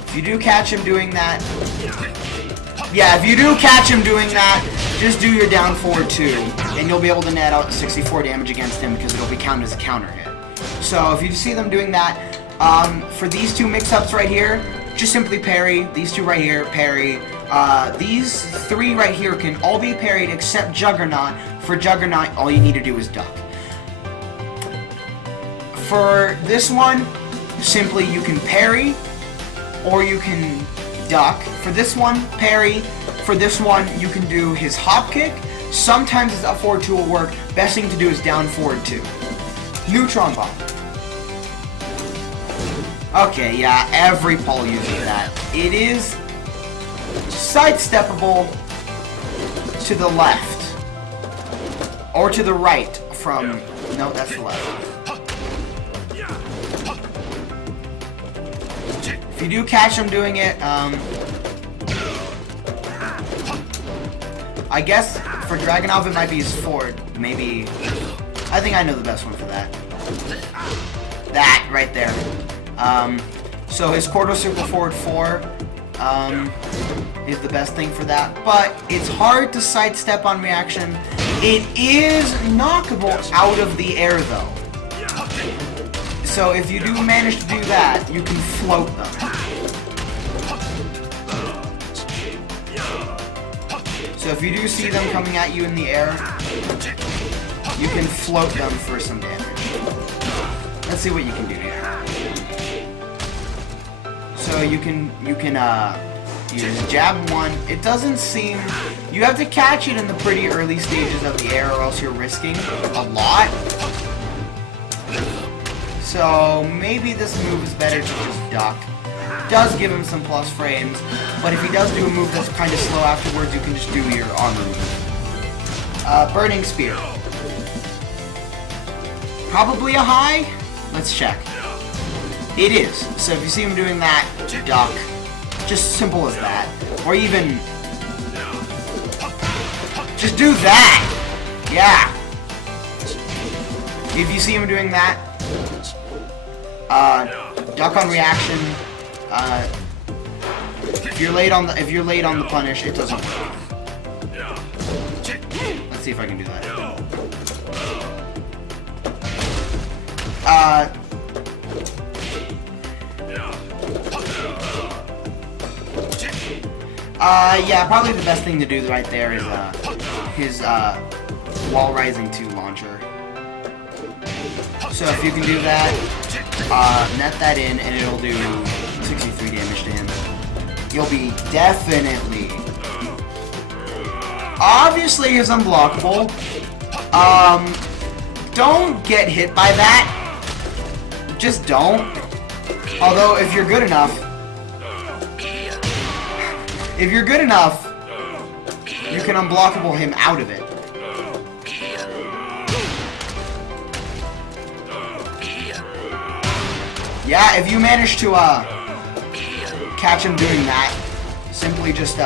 If you do catch him doing that... Yeah, if you do catch him doing that, just do your down forward 2, and you'll be able to net out 64 damage against him because it'll be counted as a counter hit. So if you see them doing that, for these 2 mix-ups right here, just simply parry. These two right here, parry. These three right here can all be parried except Juggernaut. For Juggernaut, all you need to do is duck. For this one, simply you can parry, or you can duck. For this one, parry. For this one, you can do his hop kick. Sometimes his up forward 2 will work. Best thing to do is down forward 2. Neutron bomb. Okay, yeah, every Paul uses that. It is sidesteppable to the left. Or to the right from... No, that's the left. If you do catch him doing it, I guess for Dragunov it might be his forward. Maybe... I think I know the best one for that. That, right there. So his quarter circle forward 4 is the best thing for that. But it's hard to sidestep on reaction. It is knockable out of the air though. So if you do manage to do that, you can float them. So if you do see them coming at you in the air, you can float them for some damage. Let's see what you can do here. So you can use jab 1. It doesn't seem... You have to catch it in the pretty early stages of the air or else you're risking a lot. So maybe this move is better to just duck. Does give him some plus frames, but if he does do a move that's kind of slow afterwards, you can just do your armor move. Burning Spear. Probably a high? Let's check. It is. So if you see him doing that, duck. Just simple as that. Or even... Just do that! Yeah! If you see him doing that, duck on reaction. If you're late on the punish, it doesn't work. Let's see if I can do that. Yeah, probably the best thing to do right there is his wall rising 2 launcher. So if you can do that, net that in, and it'll do 63 damage to him. You'll be definitely... Obviously, he's unblockable. Don't get hit by that. Just don't. Although, if you're good enough, you can unblockable him out of it. Yeah, if you manage to catch him doing that, simply just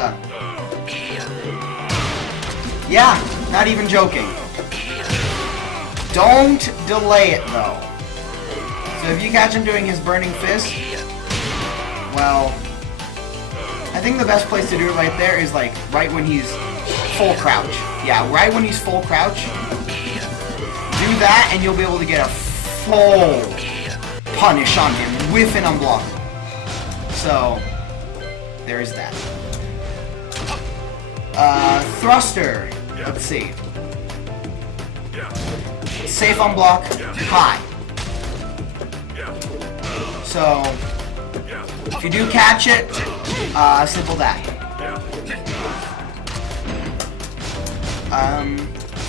yeah, not even joking. Don't delay it though. So if you catch him doing his Burning Fist, well, I think the best place to do it right there is like right when he's full crouch. Yeah, right when he's full crouch. Do that and you'll be able to get a full punish on him with an unblockable. So, there is that. Thruster. Let's see. Safe unblock, high. So, if you do catch it, simple that.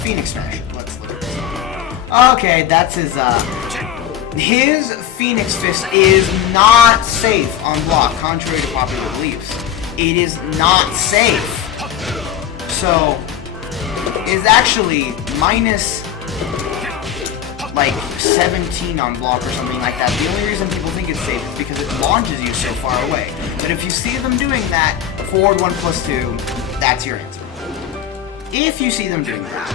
Phoenix Smash. Let's look at this. Okay, that's his Phoenix Fist is not safe on block, contrary to popular beliefs. It is not safe. So, it's actually minus like 17 on block or something like that. The only reason people think it's safe is because it launches you so far away. But if you see them doing that, forward 1+2, that's your answer. If you see them doing that.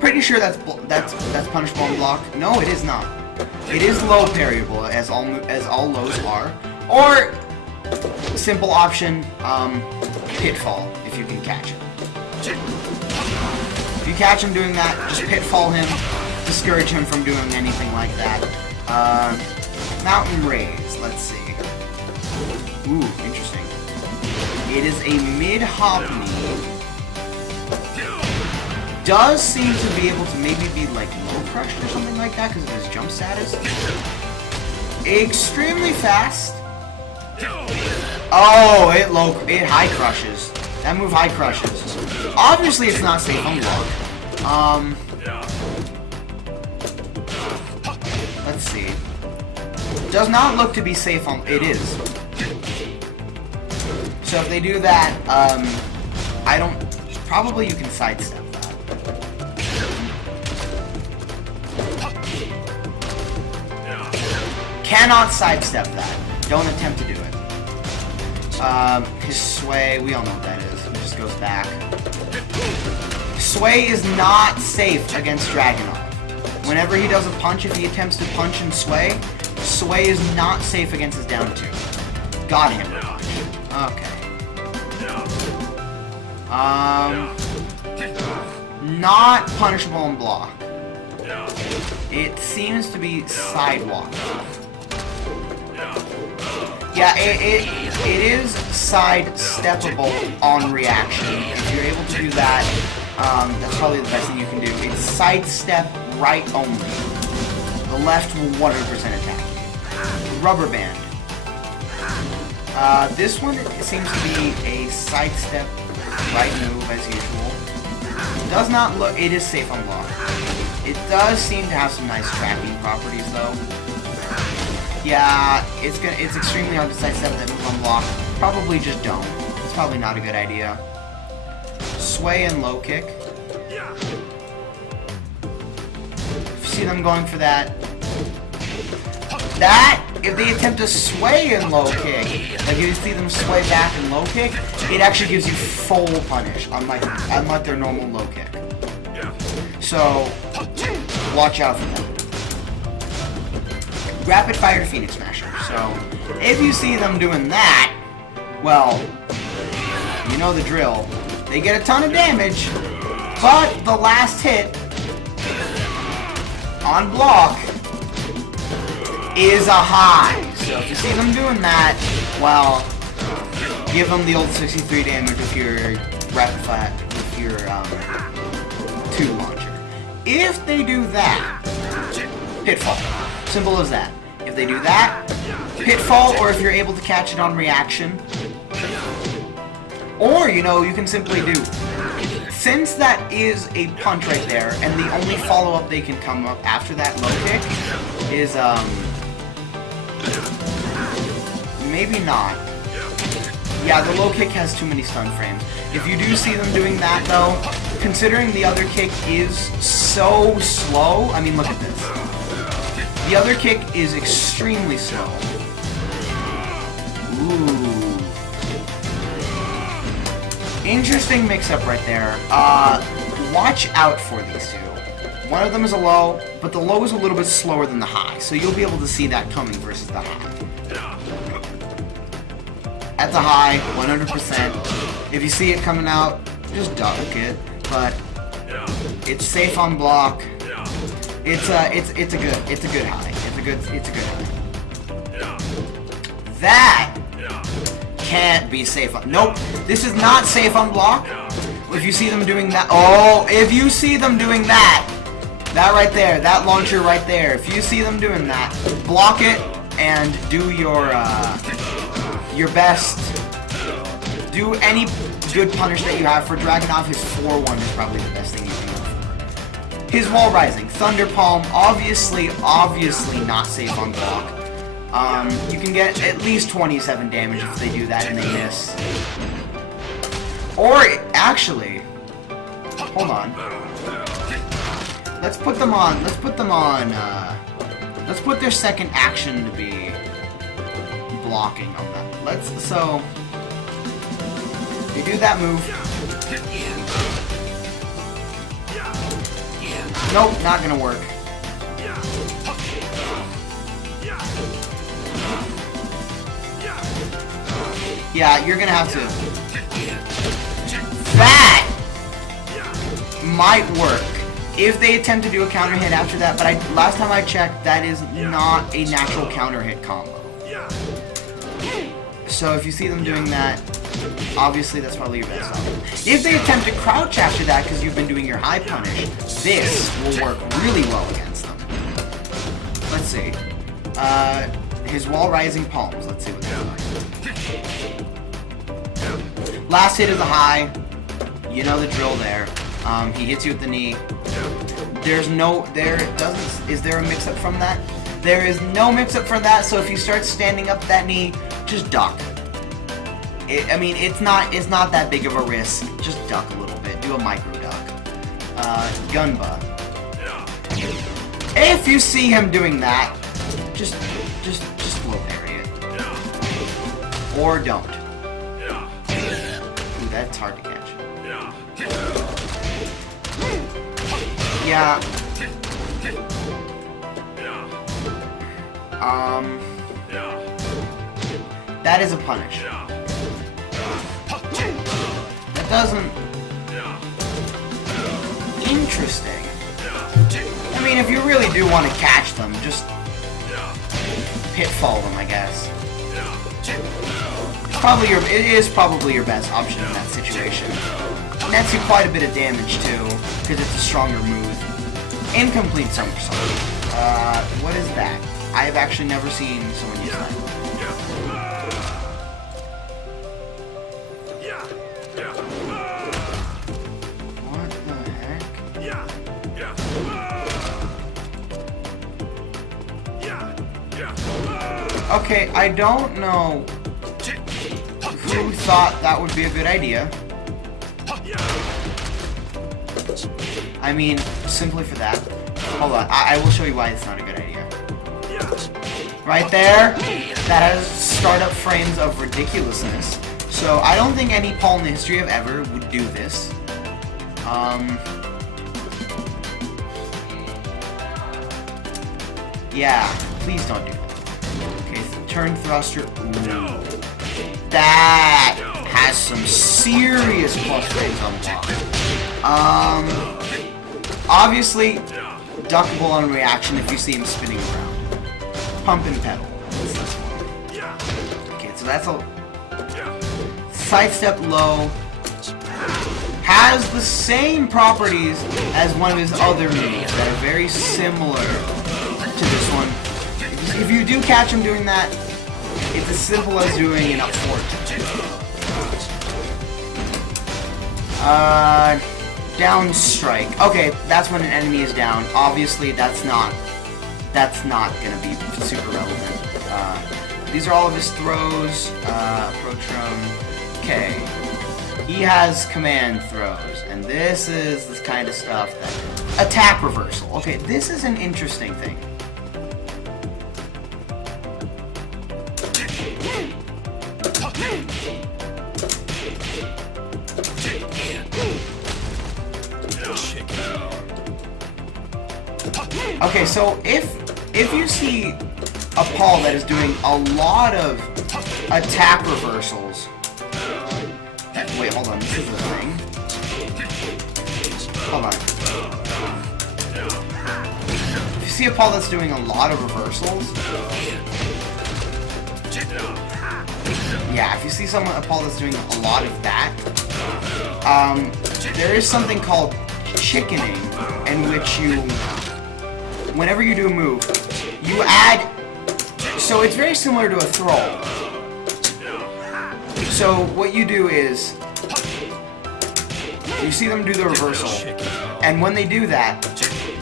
Pretty sure that's punishable on block. No, it is not. It is low parryable, as all lows are. Or simple option, pitfall if you can catch him. If you catch him doing that, just pitfall him, discourage him from doing anything like that. Mountain Raise, let's see. Ooh, interesting. It is a mid-hop knee. Does seem to be able to maybe be like low crush or something like that because of his jump status. Extremely fast. Oh, it high crushes. That move high crushes. Obviously, it's not safe on block. Let's see. Does not look to be safe on. It is. So if they do that, I don't. Probably you can sidestep that. Cannot sidestep that. Don't attempt to do it. His sway, we all know what that is. It just goes back. Sway is not safe against Dragunov. Whenever he does a punch, if he attempts to punch and sway, sway is not safe against his down two. Got him. Okay. Not punishable in block. It seems to be sidewalk. Yeah, it is sidesteppable on reaction. If you're able to do that, that's probably the best thing you can do. It's sidestep right only. The left will 100% attack you. Rubber band. This one seems to be a sidestep right move as usual. Does not look. It is safe on block. It does seem to have some nice tracking properties though. Yeah, it's extremely hard to sidestep that move on block. Probably just don't. It's probably not a good idea. Sway and low kick. If you see them going for that. If they attempt to sway and low kick, like if you see them sway back and low kick, it actually gives you full punish, unlike their normal low kick. So, watch out for that. Rapid fire Phoenix Smasher. So, if you see them doing that, well, you know the drill. They get a ton of damage, but the last hit on block is a high. So if you see them doing that, well, give them the old 63 damage with your rapid fire, with your 2 launcher. If they do that, Pitfall. Simple as that. If they do that, Pitfall, or if you're able to catch it on reaction, or, you know, you can simply do, since that is a punch right there, and the only follow-up they can come up after that low kick is, maybe not. Yeah, the low kick has too many stun frames. If you do see them doing that, though, considering the other kick is so slow, I mean, look at this. The other kick is extremely slow. Ooh. Interesting mix-up right there. Watch out for these two. One of them is a low, but the low is a little bit slower than the high, so you'll be able to see that coming versus the high. At the high, 100%. If you see it coming out, just duck it. But it's safe on block. It's a good high. It's a good high. That can't be safe on. Nope. This is not safe on block. If you see them doing that, if you see them doing that right there, that launcher right there. If you see them doing that, block it and do your best. Do any good punish that you have for Dragunov. His 4-1 is probably the best thing you can go for. His wall rising, Thunder Palm, obviously not safe on block. You can get at least 27 damage if they do that and they miss. Or actually, hold on. Let's put their second action to be blocking on that. So you do that move. Nope, not gonna work. Yeah, you're gonna have to. That might work if they attempt to do a counter hit after that, but last time I checked, that is not a natural counter hit combo. So if you see them doing that, obviously that's probably your best option. If they attempt to crouch after that because you've been doing your high punish, this will work really well against them. Let's see. His wall rising palms. Let's see what they're like. Last hit is a high. You know the drill there. He hits you with the knee. Is there a mix-up from that? There is no mix-up from that, so if you start standing up that knee, just duck. It's not that big of a risk. Just duck a little bit. Do a micro duck. Gunba. If you see him doing that, just low parry it. Or don't. Ooh, that's hard to catch. Yeah. That is a punish. That doesn't... Interesting. I mean, if you really do want to catch them, just pitfall them, I guess. It is probably your best option in that situation. Nets you quite a bit of damage too, because it's a stronger move. Incomplete somersault. What is that? I have actually never seen someone use that. What the heck? Okay, I don't know who thought that would be a good idea. I mean, simply for that. Hold on, I will show you why it's not a good idea. Right there, that has startup frames of ridiculousness. So I don't think any Paul in the history of ever would do this. Yeah, please don't do that. Okay, so turn thruster. Ooh. That has some serious plus frames on block. Obviously, duckable on reaction if you see him spinning around. Pump and pedal. Okay, so that's a sidestep low. Has the same properties as one of his other moves that are very similar to this one. If you do catch him doing that, it's as simple as doing an up forward. Down strike. Okay, that's when an enemy is down. Obviously, that's not gonna be super relevant. These are all of his throws. Approach from. Okay. He has command throws, and this is this kind of stuff that attack reversal. Okay, this is an interesting thing. Okay, so if you see a Paul that is doing a lot of attack reversals. Wait, hold on, this is the thing. Hold on. If you see a Paul that's doing a lot of reversals. Yeah, if you see a Paul that's doing a lot of that, there is something called chickening, in which you, whenever you do a move, you add, so it's very similar to a throw. So what you do is, you see them do the reversal, and when they do that,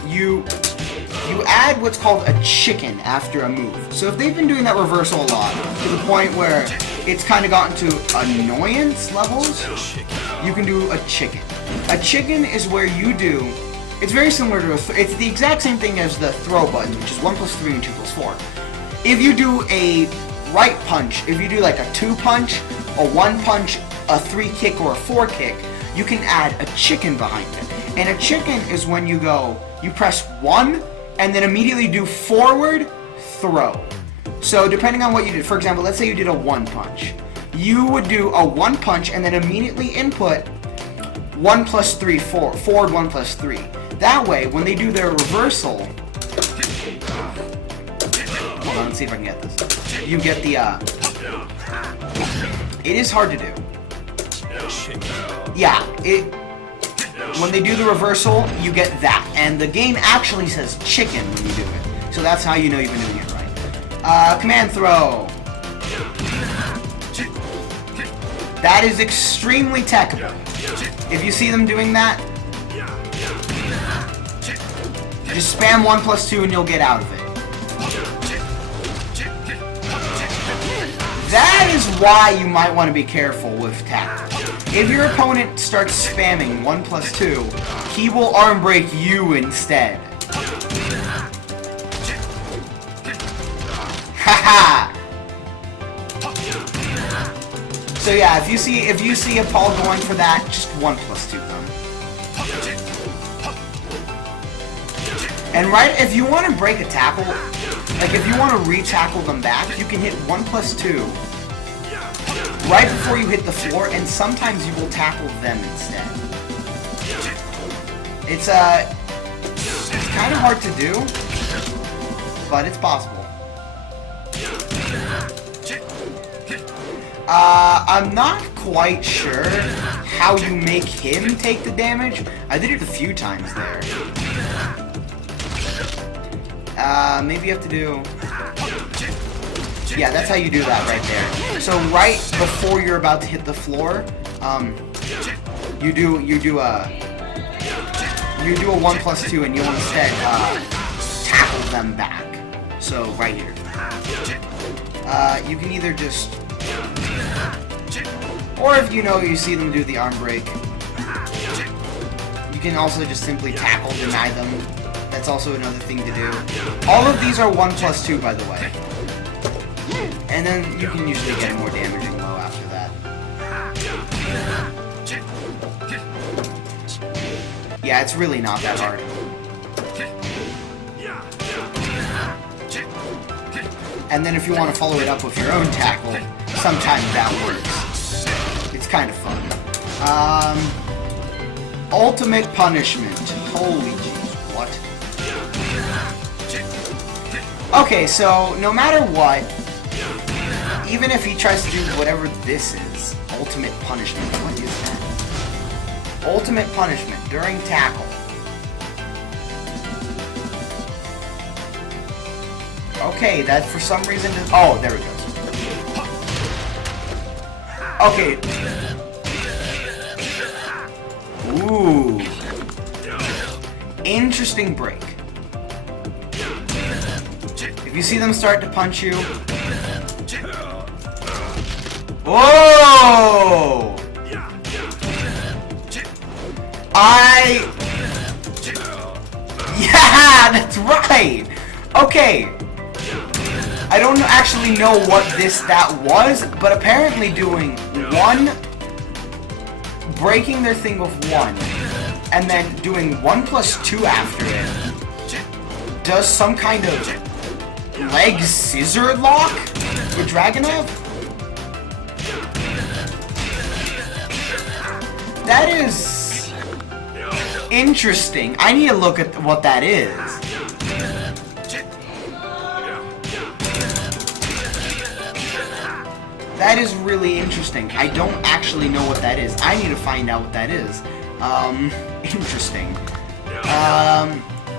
you add what's called a chicken after a move. So if they've been doing that reversal a lot, to the point where it's kind of gotten to annoyance levels, you can do a chicken. A chicken is where you do, it's very similar to it's the exact same thing as the throw buttons, which is 1 + 3 and 2 + 4. If you do a right punch, if you do like a 2 punch, a 1 punch, a 3 kick, or a 4 kick, you can add a chicken behind it. And a chicken is when you press 1, and then immediately do forward throw. So depending on what you did, for example, let's say you did a 1 punch. You would do a 1 punch and then immediately input 1 + 3, forward 1 + 3. That way, when they do their reversal... Hold on, let's see if I can get this. You get the, It is hard to do. Yeah, when they do the reversal, you get that. And the game actually says chicken when you do it. So that's how you know you've been doing it right. Command throw. That is extremely techable. If you see them doing that, just spam 1+2 and you'll get out of it. That is why you might want to be careful with tackle. If your opponent starts spamming 1+2, he will arm break you instead. Haha! So yeah, if you see a Paul going for that, just 1+2 them. And right, if you want to break a tackle, like if you want to re-tackle them back, you can hit 1+2 right before you hit the floor, and sometimes you will tackle them instead. It's kind of hard to do, but it's possible. I'm not quite sure how you make him take the damage. I did it a few times there. Maybe you have to do... Yeah, that's how you do that right there. So right before you're about to hit the floor, you do a 1+2 and you'll instead tackle them back. So right here. You can either just... Or if you see them do the arm break, you can also just simply tackle, deny them. That's also another thing to do. All of these are 1+2, by the way. And then you can usually get more damaging low after that. Yeah, it's really not that hard. And then if you want to follow it up with your own tackle, sometimes that works. It's kind of fun. Ultimate punishment. Holy jeez, what? Okay, so no matter what, even if he tries to do whatever this is, ultimate punishment, what is that? Ultimate punishment during tackle. Okay, that for some reason... Oh, there it goes. Okay. Ooh. Interesting break. If you see them start to punch you... Whoa! Yeah, that's right! Okay. I don't actually know what that was, but apparently doing one, breaking their thing with 1, and then doing 1+2 after it, does some kind of leg scissor lock with Dragunov? That is interesting. I need to look at what that is. That is really interesting. I don't actually know what that is. I need to find out what that is. Interesting.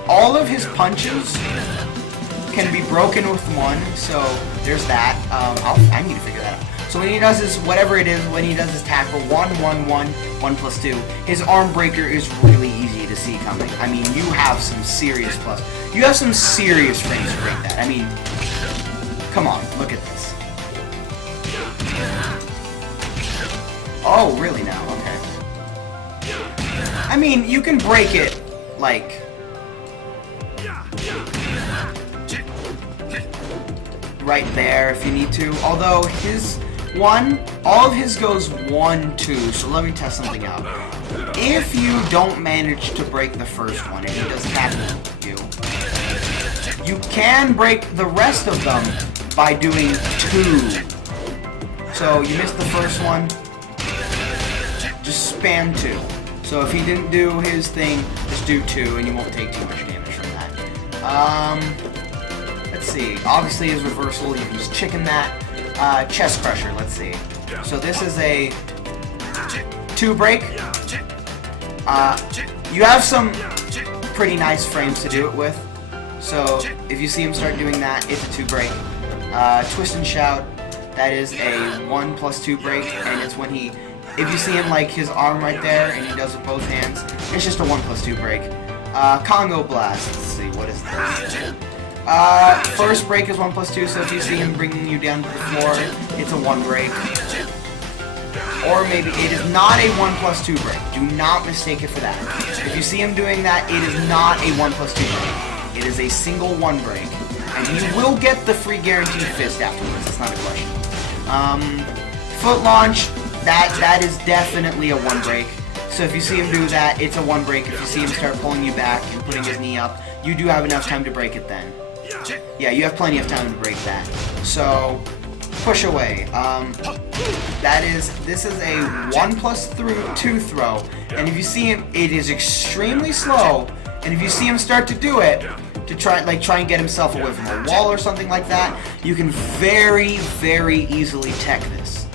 All of his punches can be broken with 1, so there's that. I need to figure that out. So when he does his, whatever it is, when he does his tackle, 1+2, his arm breaker is really easy to see coming. I mean, you have some serious serious frames to break that. I mean, come on, look at this. Oh, really now? Okay. I mean, you can break it, like... right there if you need to. Although all of his goes 1-2, so let me test something out. If you don't manage to break the first one, and he does tackle you can break the rest of them by doing 2. So you missed the first one, just spam 2. So if he didn't do his thing, just do 2, and you won't take too much damage from that. Let's see. Obviously, his reversal, you can just chicken that. Chest Crusher, let's see. So this is a 2 break. You have some pretty nice frames to do it with. So if you see him start doing that, it's a 2 break. Twist and Shout, that is a 1 plus 2 break, and it's when he, if you see him like his arm right there, and he does it with both hands, it's just a 1 plus 2 break. Congo Blast, let's see, what is this? First break is 1 plus 2, so if you see him bringing you down to the floor, it's a 1 break. Or maybe it is not a 1 plus 2 break. Do not mistake it for that. If you see him doing that, it is not a 1 plus 2 break. It is a single 1 break. And you will get the free guaranteed fist afterwards. It's not a question. Foot launch, that is definitely a 1 break. So if you see him do that, it's a 1 break. If you see him start pulling you back and putting his knee up, you do have enough time to break it then. Yeah, you have plenty of time to break that. So push away. This is a 1 plus 2 throw, and if you see him, it is extremely slow, and if you see him start to do it, to try and get himself away from a wall or something like that, you can very, very easily tech this.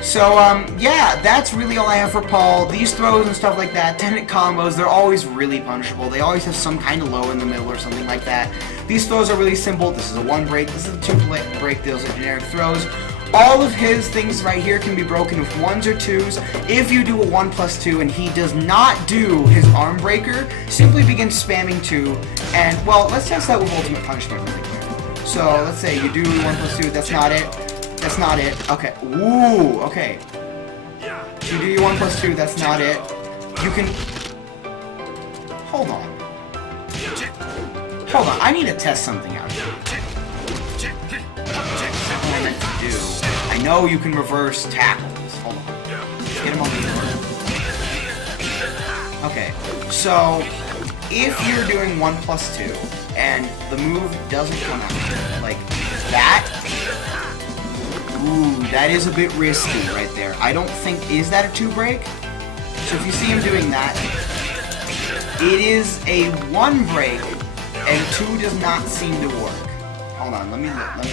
So, yeah, that's really all I have for Paul. These throws and stuff like that, 10-hit combos, they're always really punishable. They always have some kind of low in the middle or something like that. These throws are really simple. This is a 1 break. This is a 2 break. Those are generic throws. All of his things right here can be broken with 1s or 2s. If you do a 1 plus 2 and he does not do his arm breaker, simply begin spamming 2. And, well, let's test that with Ultimate Punishment really quick. So, let's say you do 1 plus 2. That's not it. That's not it. Okay. Ooh, okay. You do your 1 plus 2. That's not it. You can... Hold on. Hold on. I need to test something out here. What am I meant to do? I know you can reverse tackles. Hold on. Get him on the floor. Okay. So, if you're doing 1 plus 2, and the move doesn't come out, like that... Ooh, that is a bit risky right there. I don't think... Is that a 2 break? So if you see him doing that, it is a 1 break, and 2 does not seem to work. Hold on, let me look.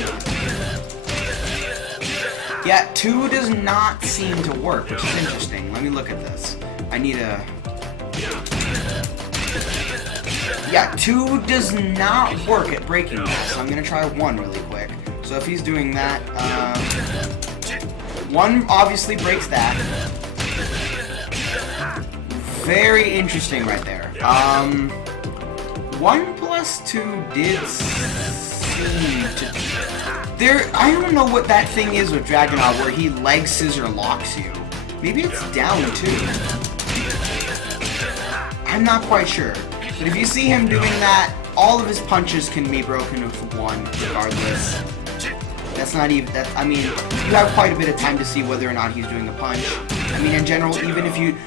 Yeah, 2 does not seem to work, which is interesting. Let me look at this. I need a... Yeah, 2 does not work at breaking this, so I'm gonna try 1 really quick. So if he's doing that, 1 obviously breaks that. Very interesting right there. 1 plus 2 did seem to... I don't know what that thing is with Dragunov where he leg scissor locks you. Maybe it's down 2. I'm not quite sure. But if you see him doing that, all of his punches can be broken with 1 regardless. That's not even, I mean, you have quite a bit of time to see whether or not he's doing a punch. I mean, in general, even if you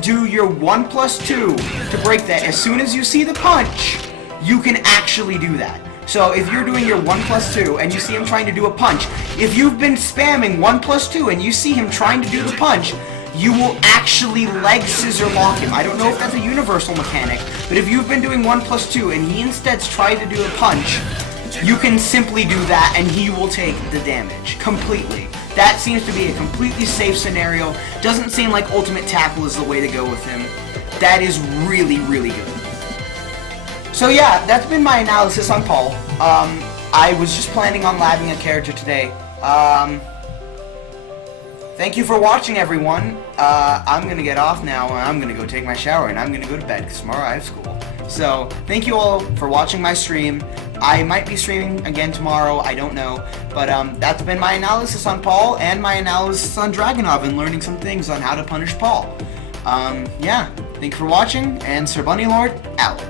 do your 1 plus 2 to break that, as soon as you see the punch, you can actually do that. So if you're doing your 1 plus 2 and you see him trying to do a punch, if you've been spamming 1 plus 2 and you see him trying to do the punch, you will actually leg scissor lock him. I don't know if that's a universal mechanic, but if you've been doing 1 plus 2 and he instead's tried to do a punch, you can simply do that and he will take the damage completely. That seems to be a completely safe scenario. Doesn't seem like Ultimate Tackle is the way to go with him. That is really, really good. So yeah, that's been my analysis on Paul. I was just planning on labbing a character today. Thank you for watching, everyone. I'm gonna get off now, and I'm gonna go take my shower, and I'm gonna go to bed, because tomorrow I have school. So, thank you all for watching my stream. I might be streaming again tomorrow, I don't know. But, that's been my analysis on Paul, and my analysis on Dragunov, and learning some things on how to punish Paul. Yeah, thank you for watching, and Sir Bunny Lord, out.